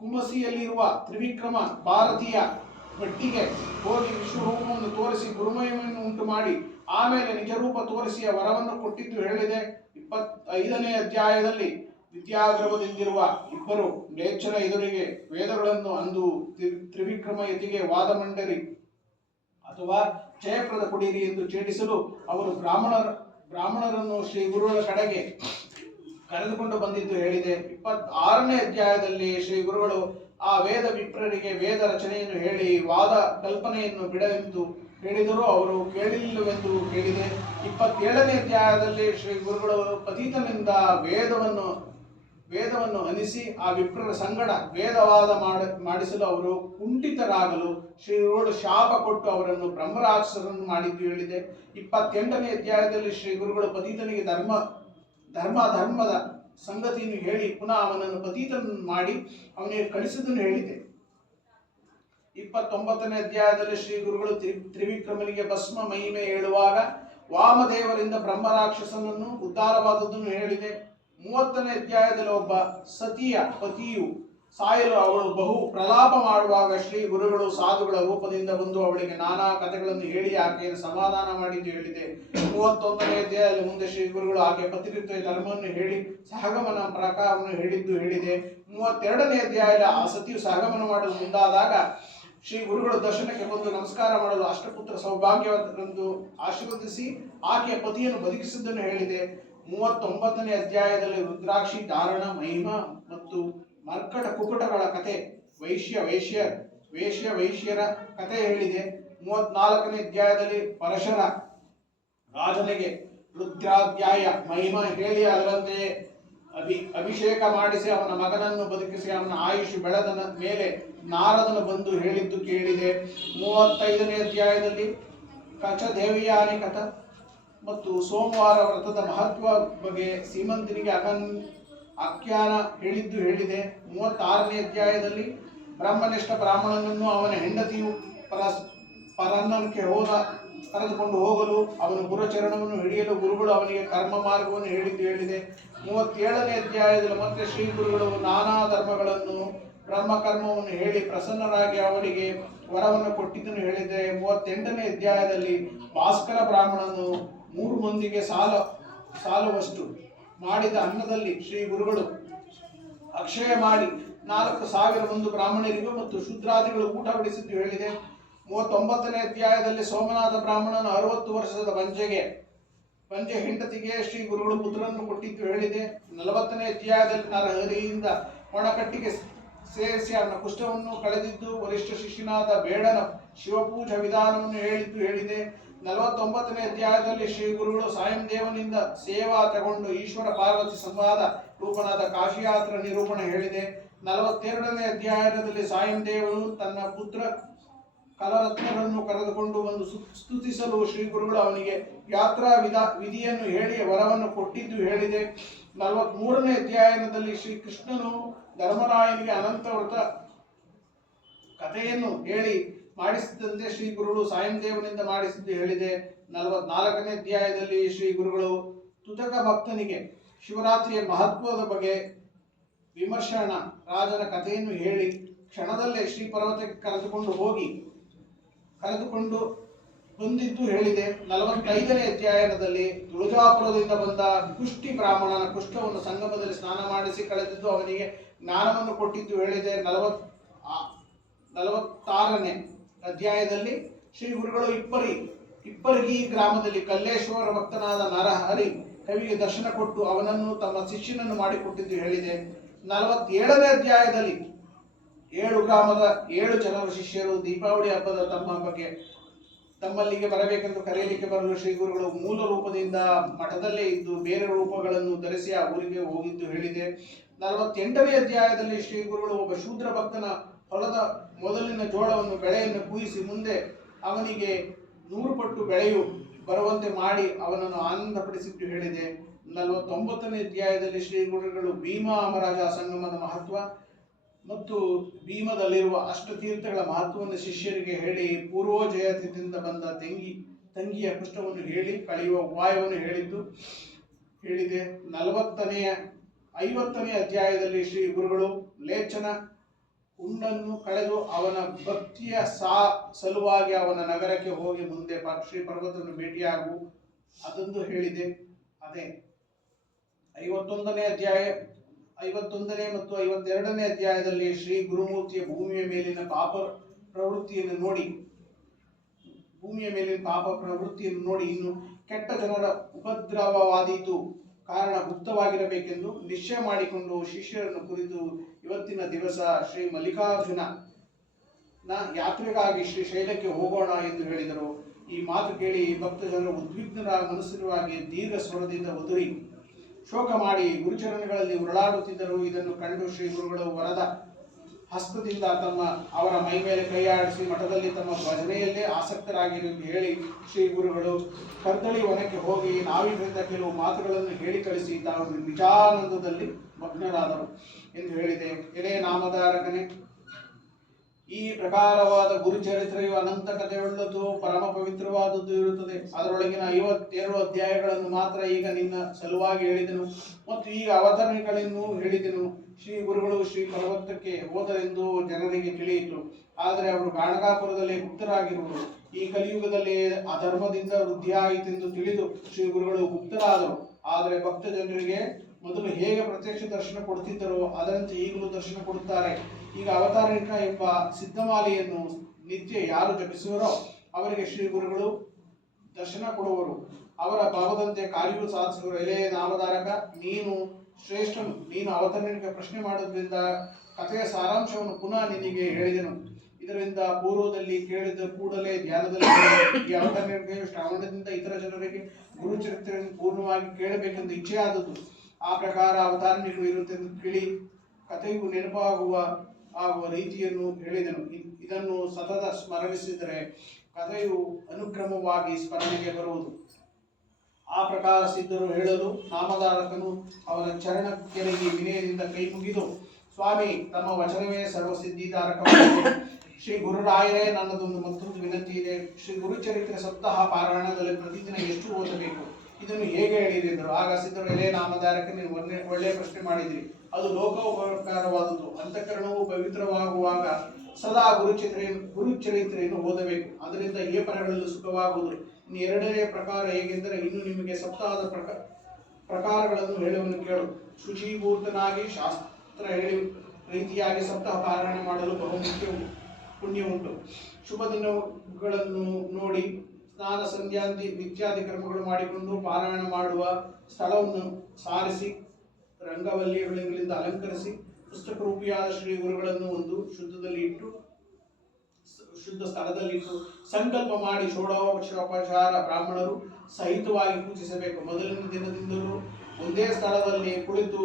ಕುಂಭಸಿಯಲ್ಲಿರುವ ತ್ರಿವಿಕ್ರಮ ಭಾರತೀಯ ಭಟ್ಟಿಗೆ ಹೋಗಿ ವಿಶ್ವರೂಪವನ್ನು ತೋರಿಸಿ ಗುರುಮಯವನ್ನು ಉಂಟು ಮಾಡಿ ಆಮೇಲೆ ನಿಜರೂಪ ತೋರಿಸಿ ವರವನ್ನು ಕೊಟ್ಟಿದ್ದು ಹೇಳಿದೆ. 25ನೇ ಅಧ್ಯಾಯದಲ್ಲಿ ವಿದ್ಯಾಗರ್ಭದಿಂದಿರುವ ಇಬ್ಬರು ಮ್ಲೇಚ್ಛರ ಎದುರಿಗೆ ವೇದಗಳನ್ನು ಅಂದು ತ್ರಿವಿಕ್ರಮ ಯತಿಗೆ ವಾದಮಂಡರಿ ಅಥವಾ ಜಯಪ್ರದ ಕೊಡಿರಿ ಎಂದು ಛೇಡಿಸಲು ಅವರು ಬ್ರಾಹ್ಮಣರನ್ನು ಶ್ರೀ ಗುರುಗಳ ಕಡೆಗೆ ಕರೆದುಕೊಂಡು ಬಂದಿದ್ದು ಹೇಳಿದೆ. 26ನೇ ಅಧ್ಯಾಯದಲ್ಲಿ ಶ್ರೀ ಗುರುಗಳು ಆ ವೇದ ವಿಪ್ರರಿಗೆ ವೇದ ರಚನೆಯನ್ನು ಹೇಳಿ ವಾದ ಕಲ್ಪನೆಯನ್ನು ಬಿಡವೆಂದು ಹೇಳಿದರೂ ಅವರು ಕೇಳಿಲ್ಲವೆಂದು ಹೇಳಿದೆ. 27ನೇ ಅಧ್ಯಾಯದಲ್ಲಿ ಶ್ರೀ ಗುರುಗಳು ಪತಿತನಿಂದ ವೇದವನ್ನು ಅನಿಸಿ ಆ ವಿಪ್ರರ ಸಂಗಡ ವೇದವಾದ ಮಾಡಿಸಲು ಅವರು ಕುಂಠಿತರಾಗಲು ಶ್ರೀ ಗುರುಗಳು ಶಾಪ ಕೊಟ್ಟು ಅವರನ್ನು ಬ್ರಹ್ಮರಾಕ್ಷಸರನ್ನು ಮಾಡಿದ್ದು ಹೇಳಿದೆ. 28ನೇ ಅಧ್ಯಾಯದಲ್ಲಿ ಶ್ರೀ ಗುರುಗಳು ಪತಿತನಿಗೆ ಧರ್ಮದ ಸಂಗತಿಯನ್ನು ಹೇಳಿ ಪುನಃ ಅವನನ್ನು ಪತಿತನನ್ನು ಮಾಡಿ ಅವನಿಗೆ ಕಳಿಸುವುದನ್ನು ಹೇಳಿದೆ. 29ನೇ ಅಧ್ಯಾಯದಲ್ಲಿ ಶ್ರೀ ಗುರುಗಳು ತ್ರಿವಿಕ್ರಮನಿಗೆ ಭಸ್ಮ ಮಹಿಮೆ ಹೇಳುವಾಗ ವಾಮದೇವರಿಂದ ಬ್ರಹ್ಮರಾಕ್ಷಸನನ್ನು ಉದ್ಧಾರವಾದದ್ದನ್ನು ಹೇಳಿದೆ. 30ನೇ ಅಧ್ಯಾಯದಲ್ಲಿ ಒಬ್ಬ ಸತಿಯ ಪತಿಯು ಸಾಯಲು ಅವಳು ಬಹು ಪ್ರಲಾಪ ಮಾಡುವಾಗ ಶ್ರೀ ಗುರುಗಳು ಸಾಧುಗಳ ರೂಪದಿಂದ ಬಂದು ಅವಳಿಗೆ ನಾನಾ ಕಥೆಗಳನ್ನು ಹೇಳಿ ಆಕೆಯನ್ನು ಸಮಾಧಾನ ಮಾಡಿದ್ದು ಹೇಳಿದೆ. 31ನೇ ಅಧ್ಯಾಯದಲ್ಲಿ ಮುಂದೆ ಶ್ರೀ ಗುರುಗಳು ಆಕೆ ಪತಿರಿತ್ವ ಧರ್ಮವನ್ನು ಹೇಳಿ ಸಹಗಮನ ಪ್ರಕಾರವನ್ನು ಹೇಳಿದ್ದು ಹೇಳಿದೆ. 32ನೇ ಅಧ್ಯಾಯದಲ್ಲಿ ಆ ಸತಿಯು ಸಹಗಮನ ಮಾಡಲು ಮುಂದಾದಾಗ ಶ್ರೀ ಗುರುಗಳು ದರ್ಶನಕ್ಕೆ ಬಂದು ನಮಸ್ಕಾರ ಮಾಡಲು ಅಷ್ಟಪುತ್ರ ಸೌಭಾಗ್ಯವಂತರೆಂದು ಆಶೀರ್ವದಿಸಿ ಆಕೆಯ ಪತಿಯನ್ನು ಬದುಕಿಸಿದ್ದನ್ನು ಹೇಳಿದೆ. 39ನೇ ಅಧ್ಯಾಯದಲ್ಲಿ ರುದ್ರಾಕ್ಷಿ ಧಾರಣ ಮಹಿಮಾ ಮತ್ತು ಮರ್ಕಟ ಕುಕುಟಗಳ ಕತೆ ವೈಶ್ಯರ ಕತೆ ಹೇಳಿದೆ. 34ನೇ ಅಧ್ಯಾಯದಲ್ಲಿ ಪರಶರ ರಾಜನಿಗೆ ರುದ್ರಾಧ್ಯಾಯ ಮಹಿಮಾ ಹೇಳಿ ಅದರಂತೆಯೇ ಅಭಿಷೇಕ ಮಾಡಿಸಿ ಅವನ ಮಗನನ್ನು ಬದುಕಿಸಿ ಅವನ ಆಯುಷ್ ಬೆಳೆದ ಮೇಲೆ ನಾರದನು ಬಂದು ಹೇಳಿದ್ದು ಕೇಳಿದೆ. 35ನೇ ಅಧ್ಯಾಯದಲ್ಲಿ ಕಚದೇವಿಯಾನಿ ಕಥ ಮತ್ತು ಸೋಮವಾರ ವ್ರತದ ಮಹತ್ವ ಬಗ್ಗೆ ಸೀಮಂತನಿಗೆ ಆಖ್ಯಾನ ಹೇಳಿದ್ದು ಹೇಳಿದೆ. 36ನೇ ಅಧ್ಯಾಯದಲ್ಲಿ ಬ್ರಹ್ಮನಿಷ್ಠ ಬ್ರಾಹ್ಮಣನನ್ನು ಅವನ ಹೆಂಡತಿಯು ಪರನ್ನಕ್ಕೆ ಕರೆದುಕೊಂಡು ಹೋಗಲು ಅವನ ಗುರುಚರಣವನ್ನು ಹಿಡಿಯಲು ಗುರುಗಳು ಅವನಿಗೆ ಕರ್ಮ ಮಾರ್ಗವನ್ನು ಹೇಳಿದ್ದು ಹೇಳಿದೆ. 37ನೇ ಅಧ್ಯಾಯದಲ್ಲಿ ಮತ್ತೆ ಶ್ರೀ ಗುರುಗಳು ನಾನಾ ಧರ್ಮಗಳನ್ನು ಬ್ರಹ್ಮಕರ್ಮವನ್ನು ಹೇಳಿ ಪ್ರಸನ್ನರಾಗಿ ಅವನಿಗೆ ವರವನ್ನು ಕೊಟ್ಟಿದ್ದನ್ನು ಹೇಳಿದೆ. 38ನೇ ಅಧ್ಯಾಯದಲ್ಲಿ ಭಾಸ್ಕರ ಬ್ರಾಹ್ಮಣನು 3 ಮಂದಿಗೆ ಸಾಲುವಷ್ಟು ಮಾಡಿದ ಅನ್ನದಲ್ಲಿ ಶ್ರೀ ಗುರುಗಳು ಅಕ್ಷಯ ಮಾಡಿ 4,000 ಮಂದಿ ಬ್ರಾಹ್ಮಣರಿಗೂ ಮತ್ತು ಶೂದ್ರಾದಿಗಳು ಊಟ ಬಡಿಸಿದ್ದು ಹೇಳಿದೆ. 39ನೇ ಅಧ್ಯಾಯದಲ್ಲಿ ಸೋಮನಾಥ ಬ್ರಾಹ್ಮಣನ 60 ವರ್ಷದ ಪಂಜೆ ಹೆಂಡತಿಗೆ ಶ್ರೀ ಗುರುಗಳು ಪುತ್ರನನ್ನು ಕೊಟ್ಟಿದ್ದು ಹೇಳಿದೆ. 40ನೇ ಅಧ್ಯಾಯದಲ್ಲಿ ನರಹರಿಯಿಂದ ಒಣಕಟ್ಟಿಗೆ ಸೇರಿಸಿ ಅವನ ಕುಷ್ಠವನ್ನು ಕಳೆದಿದ್ದು ವರಿಷ್ಠ ಶಿಷ್ಯನಾದ ಬೇಡನ ಶಿವಪೂಜಾ ವಿಧಾನವನ್ನು ಹೇಳಿದ್ದು ಹೇಳಿದೆ. 49ನೇ ಅಧ್ಯಾಯದಲ್ಲಿ ಶ್ರೀ ಗುರುಗಳು ಸಾಯಂದೇವನಿಂದ ಸೇವಾ ತಗೊಂಡು ಈಶ್ವರ ಪಾರ್ವತಿ ಸಂವಾದ ರೂಪನಾದ ಕಾಶಿಯಾತ್ರ ನಿರೂಪಣೆ ಹೇಳಿದೆ. 42ನೇ ಅಧ್ಯಾಯದಲ್ಲಿ ಸಾಯಂದೇವನು ತನ್ನ ಪುತ್ರ ಕಲರತ್ನರನ್ನು ಕರೆದುಕೊಂಡು ಬಂದು ಸ್ತುತಿಸಲು ಶ್ರೀ ಗುರುಗಳು ಅವನಿಗೆ ಯಾತ್ರಾ ವಿಧಿಯನ್ನು ಹೇಳಿ ವರವನ್ನು ಕೊಟ್ಟಿದ್ದು ಹೇಳಿದೆ. 43ನೇ ಅಧ್ಯಾಯದಲ್ಲಿ ಶ್ರೀ ಕೃಷ್ಣನು ಧರ್ಮರಾಯನಿಗೆ ಅನಂತ ವ್ರತ ಕಥೆಯನ್ನು ಹೇಳಿ ಮಾಡಿಸಿದಂತೆ ಶ್ರೀ ಗುರುಗಳು ಸಾಯಂದೇವನಿಂದ ಮಾಡಿಸಿದ್ದು ಹೇಳಿದೆ. 44ನೇ ಅಧ್ಯಾಯದಲ್ಲಿ ಶ್ರೀ ಗುರುಗಳು ತುತಕ ಭಕ್ತನಿಗೆ ಶಿವರಾತ್ರಿಯ ಮಹತ್ವದ ಬಗ್ಗೆ ವಿಮರ್ಶನ ರಾಜನ ಕಥೆಯನ್ನು ಹೇಳಿ ಕ್ಷಣದಲ್ಲೇ ಶ್ರೀ ಪರ್ವತಕ್ಕೆ ಕರೆದುಕೊಂಡು ಬಂದಿದ್ದು ಹೇಳಿದೆ. 45ನೇ ಅಧ್ಯಾಯದಲ್ಲಿ ತುಳಜಾಪುರದಿಂದ ಬಂದ ಕುಷ್ಟಿ ಬ್ರಾಹ್ಮಣನ ಕುಷ್ಠವನ್ನು ಸಂಗಮದಲ್ಲಿ ಸ್ನಾನ ಮಾಡಿಸಿ ಕಳೆದಿದ್ದು ಅವನಿಗೆ ಜ್ಞಾನವನ್ನು ಕೊಟ್ಟಿದ್ದು ಹೇಳಿದೆ. 46ನೇ ಅಧ್ಯಾಯದಲ್ಲಿ ಶ್ರೀ ಗುರುಗಳು ಇಪ್ಪರಿಗಿ ಗ್ರಾಮದಲ್ಲಿ ಕಲ್ಲೇಶ್ವರ ಭಕ್ತನಾದ ನರಹರಿ ಕವಿಗೆ ದರ್ಶನ ಕೊಟ್ಟು ಅವನನ್ನು ತಮ್ಮ ಶಿಷ್ಯನನ್ನು ಮಾಡಿಕೊಟ್ಟಿದ್ದು ಹೇಳಿದೆ. 47ನೇ ಅಧ್ಯಾಯದಲ್ಲಿ 7 ಗ್ರಾಮದ 7 ಜನರ ಶಿಷ್ಯರು ದೀಪಾವಳಿ ಹಬ್ಬದ ತಮ್ಮಲ್ಲಿಗೆ ಬರಬೇಕೆಂದು ಕರೆಯಲಿಕ್ಕೆ ಬರಲು ಶ್ರೀ ಗುರುಗಳು ಮೂಲ ರೂಪದಿಂದ ಮಠದಲ್ಲೇ ಇದ್ದು ಬೇರೆ ರೂಪಗಳನ್ನು ಧರಿಸಿ ಆ ಊರಿಗೆ ಹೋಗಿದ್ದು ಹೇಳಿದೆ. 48ನೇ ಅಧ್ಯಾಯದಲ್ಲಿ ಶ್ರೀ ಗುರುಗಳು ಒಬ್ಬ ಶೂದ್ರ ಭಕ್ತನ ಹೊಲದ ಮೊದಲಿನ ಜೋಳವನ್ನು ಬೆಳೆಯನ್ನು ಕೂಯಿಸಿ ಮುಂದೆ ಅವನಿಗೆ 100 ಪಟ್ಟು ಬೆಳೆಯು ಬರುವಂತೆ ಮಾಡಿ ಅವನನ್ನು ಆನಂದಪಡಿಸಿದ್ದು ಹೇಳಿದೆ. 49ನೇ ಅಧ್ಯಾಯದಲ್ಲಿ ಶ್ರೀ ಗುರುಗಳು ಭೀಮಾ ಅಮರಾಜ ಸಂಗಮದ ಮಹತ್ವ ಮತ್ತು ಭೀಮದಲ್ಲಿರುವ ಅಷ್ಟತೀರ್ಥಗಳ ಮಹತ್ವವನ್ನು ಶಿಷ್ಯರಿಗೆ ಹೇಳಿ ಪೂರ್ವೋಜಯದಿಂದ ಬಂದ ತಂಗಿಯ ಕುಷ್ಠವನ್ನು ಹೇಳಿ ಕಳೆಯುವ ಉಪಾಯವನ್ನು ಹೇಳಿದೆ. 50ನೇ ಅಧ್ಯಾಯದಲ್ಲಿ ಶ್ರೀ ಗುರುಗಳು ಲೇಚನ ಉಂಡನ್ನು ಕಳೆದು ಅವನ ಭಕ್ತಿಯ ಸಲುವಾಗಿ ಅವನ ನಗರಕ್ಕೆ ಹೋಗಿ ಮುಂದೆ ಶ್ರೀ ಪರ್ವತವನ್ನು ಭೇಟಿಯಾಗು ಅದೊಂದು ಹೇಳಿದೆ. ಅದೇ 51ನೇ ಮತ್ತು 52ನೇ ಅಧ್ಯಾಯದಲ್ಲಿ ಶ್ರೀ ಗುರುಮೂರ್ತಿಯ ಭೂಮಿಯ ಮೇಲಿನ ಪಾಪ ಪ್ರವೃತ್ತಿಯನ್ನು ನೋಡಿ ಇನ್ನು ಕೆಟ್ಟ ಜನರ ಉಪದ್ರವವಾದೀತು ಕಾರಣ ಗುಪ್ತವಾಗಿರಬೇಕೆಂದು ನಿಶ್ಚಯ ಮಾಡಿಕೊಂಡು ಶಿಷ್ಯರನ್ನು ಕುರಿತು ಇವತ್ತಿನ ದಿವಸ ಶ್ರೀ ಮಲ್ಲಿಕಾರ್ಜುನ ಯಾತ್ರೆಗಾಗಿ ಶ್ರೀ ಶೈಲಕ್ಕೆ ಹೋಗೋಣ ಎಂದು ಹೇಳಿದರು. ಈ ಮಾತು ಕೇಳಿ ಭಕ್ತ ಜನರು ಉದ್ವಿಗ್ನರ ಮನಸ್ಸಿನವಾಗಿ ದೀರ್ಘ ಸ್ವರದಿಂದ ಉದುರಿ ಶೋಕ ಮಾಡಿ ಗುರುಚರಣಗಳಲ್ಲಿ ಉರುಳಾಡುತ್ತಿದ್ದರು. ಇದನ್ನು ಕಂಡು ಶ್ರೀ ಗುರುಗಳು ವರದ ಹಸ್ತದಿಂದ ಅವರ ಮೈ ಮೇಲೆ ಕೈಯಾಡಿಸಿ ಮಠದಲ್ಲಿ ತಮ್ಮ ಭಜನೆಯಲ್ಲೇ ಆಸಕ್ತರಾಗಿರುವುದು ಹೇಳಿ ಶ್ರೀ ಗುರುಗಳು ಕರ್ದಳಿ ವನಕ್ಕೆ ಹೋಗಿ ನಾವಿಕರಿಂದ ಕೆಲವು ಮಾತುಗಳನ್ನು ಹೇಳಿ ಕಳಿಸಿ ತಾವು ನಿಜಾನಂದದಲ್ಲಿ ಮಗ್ನರಾದರು ಎಂದು ಹೇಳಿದೆ. ಎಲೆ ನಾಮಧಾರಕನೇ, ಈ ಪ್ರಕಾರವಾದ ಗುರುಚರಿತ್ರೆಯು ಅನಂತ ಕಥೆಯುಳ್ಳದ್ದು, ಪರಮ ಪವಿತ್ರವಾದದ್ದು ಇರುತ್ತದೆ. ಅದರೊಳಗಿನ 52 ಅಧ್ಯಾಯಗಳನ್ನು ಮಾತ್ರ ಈಗ ನಿನ್ನ ಸಲುವಾಗಿ ಹೇಳಿದೆನು ಮತ್ತು ಈಗ ಅವತರಣಿಗಳನ್ನು ಹೇಳಿದೆನು. ಶ್ರೀ ಗುರುಗಳು ಶ್ರೀ ಪರ್ವತಕ್ಕೆ ಹೋದರೆಂದು ಜನರಿಗೆ ತಿಳಿಯಿತು. ಆದರೆ ಅವರು ಗಾಣಗಾಪುರದಲ್ಲಿ ಗುಪ್ತರಾಗಿರುವರು. ಈ ಕಲಿಯುಗದಲ್ಲಿ ಅಧರ್ಮದಿಂದ ವೃದ್ಧಿಯಾಯಿತೆಂದು ತಿಳಿದು ಶ್ರೀ ಗುರುಗಳು ಗುಪ್ತರಾದರು. ಆದರೆ ಭಕ್ತ ಜನರಿಗೆ ಮೊದಲು ಹೇಗೆ ಪ್ರತ್ಯಕ್ಷ ದರ್ಶನ ಕೊಡುತ್ತಿದ್ದರೋ ಅದರಂತೆ ಈಗಲೂ ದರ್ಶನ ಕೊಡುತ್ತಾರೆ. ಈಗ ಅವತಾರಿಕ ಎಂಬ ಸಿದ್ಧಮಾಲೆಯನ್ನು ನಿತ್ಯ ಯಾರು ಜಪಿಸುವರೋ ಅವರಿಗೆ ಶ್ರೀ ಗುರುಗಳು ದರ್ಶನ ಕೊಡುವರು. ಅವರ ಭಾವದಂತೆ ಕಾರ್ಯವೂ ಸಾಧಿಸುವರು. ಎಲೆ ನಾಮಧಾರಕ, ನೀನು ಶ್ರೇಷ್ಠನು. ನೀನು ಅವತರಣಿಕ ಪ್ರಶ್ನೆ ಮಾಡೋದ್ರಿಂದ ಕಥೆಯ ಸಾರಾಂಶವನ್ನು ಪುನಃ ನಿನಗೆ ಹೇಳಿದೆನು. ಇದರಿಂದ ಪೂರ್ವದಲ್ಲಿ ಕೇಳಿದ ಕೂಡಲೇ ಧ್ಯಾನದಲ್ಲಿ ಈ ಅವತರಣಿಕೆಯು ಶ್ರಾವಣದಿಂದ ಇತರ ಜನರಿಗೆ ಗುರುಚರಿತ್ರೆಯನ್ನು ಪೂರ್ಣವಾಗಿ ಕೇಳಬೇಕೆಂದು ಇಚ್ಛೆ ಆದದ್ದು. ಆ ಪ್ರಕಾರ ಅವತಾರಣಿಗಳು ಇರುತ್ತೆಂದು ತಿಳಿ ಕಥೆಯು ನೆನಪಾಗುವ ರೀತಿಯನ್ನು ಹೇಳಿದನು. ಇದನ್ನು ಸತತ ಸ್ಮರಿಸಿದರೆ ಕಥೆಯು ಅನುಕ್ರಮವಾಗಿ ಸ್ಮರಣೆಗೆ ಬರುವುದು. ಆ ಪ್ರಕಾರ ಸಿದ್ಧರು ಹೇಳಲು ನಾಮಧಾರಕನು ಅವರ ಚರಣ ಕೆರಗಿ ವಿನಯದಿಂದ ಕೈ ಮುಗಿದು, ಸ್ವಾಮಿ, ತಮ್ಮ ವಚನವೇ ಸರ್ವಸಿದ್ಧಿಧಾರಕವಾಗಿದೆ. ಶ್ರೀ ಗುರುರಾಯರೇ, ನನ್ನದೊಂದು ಮತ್ತೊಂದು ವಿನಂತಿ ಇದೆ. ಶ್ರೀ ಗುರುಚರಿತ್ರೆ ಸಪ್ತಾಹ ಪಾರಾಯಣದಲ್ಲಿ ಪ್ರತಿದಿನ ಎಷ್ಟು ಓದಬೇಕು, ಇದನ್ನು ಹೇಗೆ ಹೇಳಿರಿ ಎಂದರು. ಆಗ ಸಿದ್ಧರು, ಎಲೆ ನಾಮಧಾರಕ, ನೀವು ಒಳ್ಳೆಯ ಪ್ರಶ್ನೆ ಮಾಡಿದಿರಿ. ಅದು ಲೋಕೋಪಕಾರವಾದದ್ದು. ಅಂತಃಕರಣವು ಪವಿತ್ರವಾಗುವಾಗ ಸದಾ ಗುರುಚರಿತ್ರೆಯನ್ನು ಓದಬೇಕು. ಅದರಿಂದ ಈ ಪರಗಳಲ್ಲಿ ಸುಖವಾಗುವುದು. ಇನ್ನು 2ನೇ ಪ್ರಕಾರ ಹೇಗೆಂದರೆ, ಇನ್ನು ನಿಮಗೆ ಸಪ್ತಾಹದ ಪ್ರಕಾರಗಳನ್ನು ಹೇಳುವನ್ನು ಕೇಳು. ಶುಚೀಭೂತನಾಗಿ ಶಾಸ್ತ್ರ ಹೇಳಿ ರೀತಿಯಾಗಿ ಸಪ್ತಾಹ ಪಾರಾಯಣ ಮಾಡಲು ಬಹುಮುಖ್ಯ ಪುಣ್ಯ ಉಂಟು. ಶುಭ ದಿನಗಳನ್ನು ನೋಡಿ ಸ್ನಾನ ಸಂಧ್ಯಾದಿ ಇತ್ಯಾದಿ ಕರ್ಮಗಳು ಮಾಡಿಕೊಂಡು ಪಾರಾಯಣ ಮಾಡುವ ಸ್ಥಳವನ್ನು ಸಾರಿಸಿ ರಂಗವಲ್ಲಿಗಳಿಂದ ಅಲಂಕರಿಸಿ ಪುಸ್ತಕ ರೂಪಿಯಾದ ಶ್ರೀ ಗುರುಗಳನ್ನು ಒಂದು ಶುದ್ಧ ಸ್ಥಳದಲ್ಲಿಟ್ಟು ಸಂಕಲ್ಪ ಮಾಡಿ ಷೋಡಶೋಪಚಾರ ಬ್ರಾಹ್ಮಣರು ಸಹಿತವಾಗಿ ಪೂಜಿಸಬೇಕು. ಮೊದಲನೇ ದಿನದಿಂದಲೂ ಒಂದೇ ಸ್ಥಳದಲ್ಲಿ ಕುಳಿತು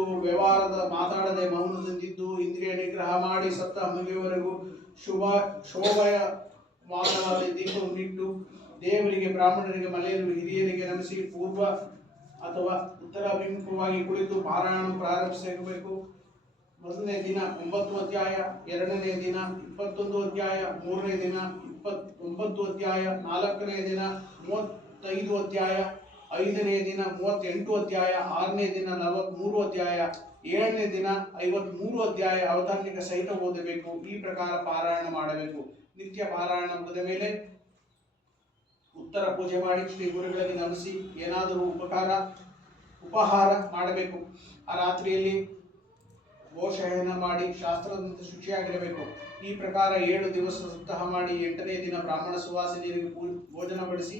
ಮಾತಾಡದೆ ಮೌನದಿಂದಿದ್ದು ಇಂದ್ರಿಯ ನಿಗ್ರಹ ಮಾಡಿ ಸಪ್ತಾಹ ಮುಗಿಯುವವರೆಗೂ ಶೋಭೆಯ ವಾಹನವಾದ ದೀಪವನ್ನಿಟ್ಟು ದೇವರಿಗೆ, ಬ್ರಾಹ್ಮಣರಿಗೆ, ಮಲೆಯರು, ಹಿರಿಯರಿಗೆ ನಮಿಸಿ ಪೂರ್ವ ಅಥವಾ ಉತ್ತರಾಭಿಮುಖವಾಗಿ ಕುಳಿತು ಪಾರಾಯಣ ಪ್ರಾರಂಭಿಸಬೇಕು. ಮೊದಲನೇ ದಿನ 9 ಅಧ್ಯಾಯ, ಎರಡನೇ ದಿನ 21 ಅಧ್ಯಾಯ, ಮೂರನೇ ದಿನ 29 ಅಧ್ಯಾಯ, ನಾಲ್ಕನೇ ದಿನ 35 ಅಧ್ಯಾಯ, ಐದನೇ ದಿನ 38 ಅಧ್ಯಾಯ, ಆರನೇ ದಿನ 43 ಅಧ್ಯಾಯ, ಏಳನೇ ದಿನ 53 ಅಧ್ಯಾಯ ಅವತಾರಣಿಕ ಸಹಿತ ಓದಬೇಕು. ಈ ಪ್ರಕಾರ ಪಾರಾಯಣ ಮಾಡಬೇಕು. ನಿತ್ಯ ಪಾರಾಯಣ ಮುಗಿದ ಮೇಲೆ ಉತ್ತರ ಪೂಜೆ ಮಾಡಿ ಶ್ರೀ ಗುರುಗಳಿಗೆ ನಮಿಸಿ ಏನಾದರೂ ಉಪಹಾರ ಮಾಡಬೇಕು. ಆ ರಾತ್ರಿಯಲ್ಲಿ ಗೋಶಯನ ಮಾಡಿ ಶಾಸ್ತ್ರದಂತೆ ಶುಚಿಯಾಗಿರಬೇಕು. ಈ ಪ್ರಕಾರ 7 ದಿವಸ ಸಪ್ತಾಹ ಮಾಡಿ 8ನೇ ದಿನ ಬ್ರಾಹ್ಮಣ ಸುವಾಸಿನಿಯರಿಗೆ ಭೋಜನ ಬಡಿಸಿ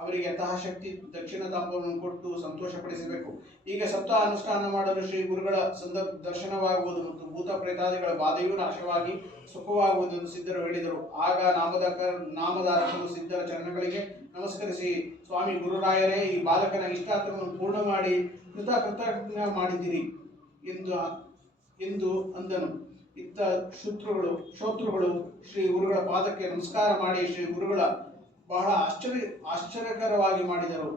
ಅವರಿಗೆ ಯಥಾಶಕ್ತಿ ದಕ್ಷಿಣ ತಾಂಬೂಲವನ್ನು ಕೊಟ್ಟು ಸಂತೋಷಪಡಿಸಬೇಕು. ಹೀಗೆ ಸಪ್ತಾಹ ಅನುಷ್ಠಾನ ಮಾಡಲು ಶ್ರೀ ಗುರುಗಳ ದರ್ಶನವಾಗುವುದು ಮತ್ತು ಭೂತ ಪ್ರೇತಾದಿಗಳ ಬಾಧೆಯೂ ನಾಶವಾಗಿ ಸುಖವಾಗುವುದು ಎಂದು ಸಿದ್ಧರು ಹೇಳಿದರು. ಆಗ ನಾಮಧಾರಕರು ಸಿದ್ಧರ ಚರಣಗಳಿಗೆ ನಮಸ್ಕರಿಸಿ, ಸ್ವಾಮಿ ಗುರುರಾಯರೇ, ಈ ಬಾಲಕನ ಇಷ್ಟಾರ್ಥವನ್ನು ಪೂರ್ಣ ಮಾಡಿ ಕೃತಜ್ಞ ಮಾಡಿದಿರಿ ಎಂದು ಅಂದನು. ಇತ್ತ ಶೋತೃಗಳು ಶ್ರೀ ಗುರುಗಳ ಪಾದಕ್ಕೆ ನಮಸ್ಕಾರ ಮಾಡಿ ಶ್ರೀ ಗುರುಗಳ ಬಹಳ ಆಶ್ಚರ್ಯಕರವಾಗಿ ಮಾಡಿದರು.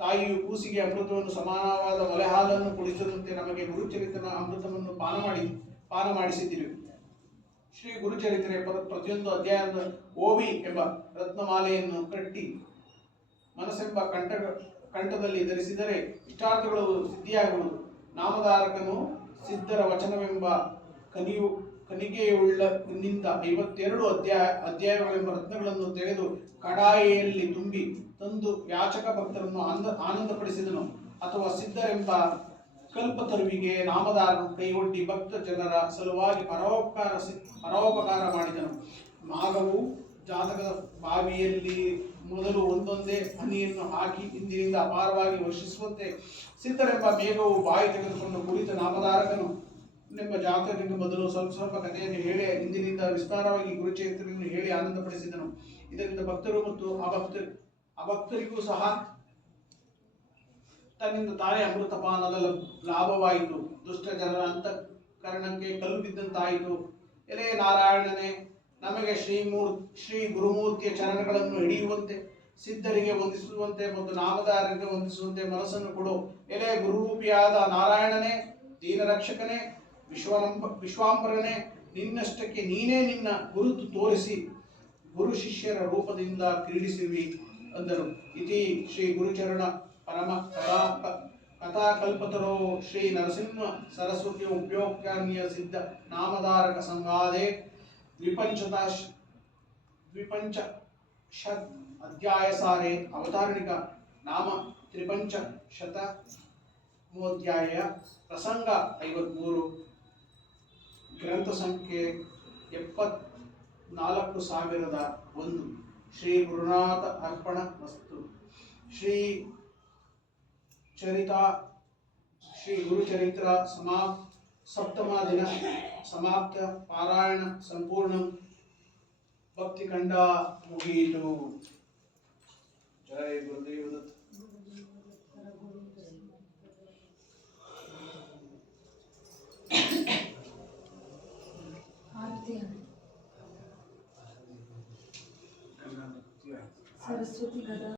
ತಾಯಿಯು ಕೂಸಿಗೆ ಅಮೃತವನ್ನು ಸಮಾನವಾದ ಒಲೆ ಹಾಲನ್ನು ಕುಡಿಸಿದಂತೆ ನಮಗೆ ಗುರುಚರಿತ್ರನ ಅಮೃತವನ್ನು ಪಾನ ಮಾಡಿಸಿದಿರಿ. ಶ್ರೀ ಗುರುಚರಿತ್ರೆ ಪ್ರತಿಯೊಂದು ಅಧ್ಯಾಯದ ಓವಿ ಎಂಬ ರತ್ನಮಾಲೆಯನ್ನು ಕಟ್ಟಿ ಮನಸ್ಸೆಂಬ ಕಂಠದಲ್ಲಿ ಧರಿಸಿದರೆ ಇಷ್ಟಾರ್ಥಗಳು ಸಿದ್ಧಿಯಾಗುವುದು. ನಾಮಧಾರಕನು ಸಿದ್ಧರ ವಚನವೆಂಬ ಕಣಿಗೆಯುಳ್ಳನಿಂದ 52 ಅಧ್ಯಾಯಗಳೆಂಬ ರತ್ನಗಳನ್ನು ತೆಗೆದು ಕಡಾಯಿಯಲ್ಲಿ ತುಂಬಿ ತಂದು ಯಾಚಕ ಭಕ್ತರನ್ನು ಆನಂದಪಡಿಸಿದನು. ಅಥವಾ ಸಿದ್ಧರೆಂಬ ಕಲ್ಪತರುವಿಗೆ ನಾಮಧಾರಕನು ಕೈಗೊಡ್ಡಿ ಭಕ್ತ ಜನರ ಸಲುವಾಗಿ ಪರೋಪಕಾರ ಮಾಡಿದನು. ಮಾಘವು ಜಾತಕದ ಬಾವಿಯಲ್ಲಿ ಮೊದಲು ಒಂದೊಂದೇ ಹನಿಯನ್ನು ಹಾಕಿ ಹಿಂದಿನಿಂದ ಅಪಾರವಾಗಿ ವರ್ಷಿಸುವಂತೆ ಸಿದ್ಧರೆಂಬ ಮೇಘವು ಬಾಯಿ ತೆಗೆದುಕೊಂಡು ಕುಳಿತ ನಾಮಧಾರಕನು ಎಂಬ ಜಾತಕದಿಂದ ಮೊದಲು ಸ್ವಲ್ಪ ಕಥೆಯನ್ನು ಹೇಳಿ ಹಿಂದಿನಿಂದ ವಿಸ್ತಾರವಾಗಿ ಗುರುಚರಿತ್ರೆಯನ್ನು ಹೇಳಿ ಆನಂದಪಡಿಸಿದನು. ಇದರಿಂದ ಭಕ್ತರು ಮತ್ತು ಅಭಕ್ತರಿಗೂ ಸಹ ತನ್ನಿಂದ ತಾನೇ ಅಮೃತಪಾನದ ಲಾಭವಾಯಿತು. ದುಷ್ಟ ಜನರ ಅಂತಃಕರಣಕ್ಕೆ ಕಲ್ಲು ಬಿದ್ದಂತಾಯಿತು. ಎಲೆ ನಾರಾಯಣನೇ, ನಮಗೆ ಶ್ರೀ ಗುರುಮೂರ್ತಿಯ ಚರಣಗಳನ್ನು ಹಿಡಿಯುವಂತೆ, ಸಿದ್ಧರಿಗೆ ವಂದಿಸುವಂತೆ ಮತ್ತು ನಾಮಧಾರರಿಗೆ ವಂದಿಸುವಂತೆ ಮನಸ್ಸನ್ನು ಕೊಡು. ಎಲೆ ಗುರುರೂಪಿಯಾದ ನಾರಾಯಣನೇ, ದೀನರಕ್ಷಕನೇ, ವಿಶ್ವಾಂಬರನೇ, ನಿನ್ನಷ್ಟಕ್ಕೆ ನೀನೇ ನಿನ್ನ ಗುರುತು ತೋರಿಸಿ ಗುರು ಶಿಷ್ಯರ ರೂಪದಿಂದ ಕ್ರೀಡಿಸುವಿ ಅಂದರು. ಇತಿ ಶ್ರೀ ಗುರುಚರಣ ಪರಮ ಕಥಾಕಲ್ಪತರೋ ಶ್ರೀ ನರಸಿಂಹ ಸರಸ್ವತಿ ಉಪಯೋಕ್ಯಾನ್ಯ ಸಿದ್ಧ ನಾಮಧಾರಕ ಸಂವಾದೆ ದ್ವಿಪಂಚಶತ್ ಅಧ್ಯಾಯ ಸಾರೆ ಅವತಾರಣಿಕ ನಾಮ ತ್ರಿಪಂಚಶತಮೋಧ್ಯಾಯ ಪ್ರಸಂಗ 53 ಗ್ರಂಥ ಸಂಖ್ಯೆ 74,001 ಶ್ರೀ ಗುರುನಾಥ ಅರ್ಪಣ ವಸ್ತು. ಶ್ರೀ ಗುರುಚರಿತ್ರ ಸಪ್ತಮ ದಿನ ಸಮಾಪ್ತ. ಪಾರಾಯಣ ಸಂಪೂರ್ಣ. ಭಕ್ತಿಖಂಡ ಮುಗಿಯಿತು. ಜಯ ಗುರುದೇವ ದತ್ತ. सरस्वती गदा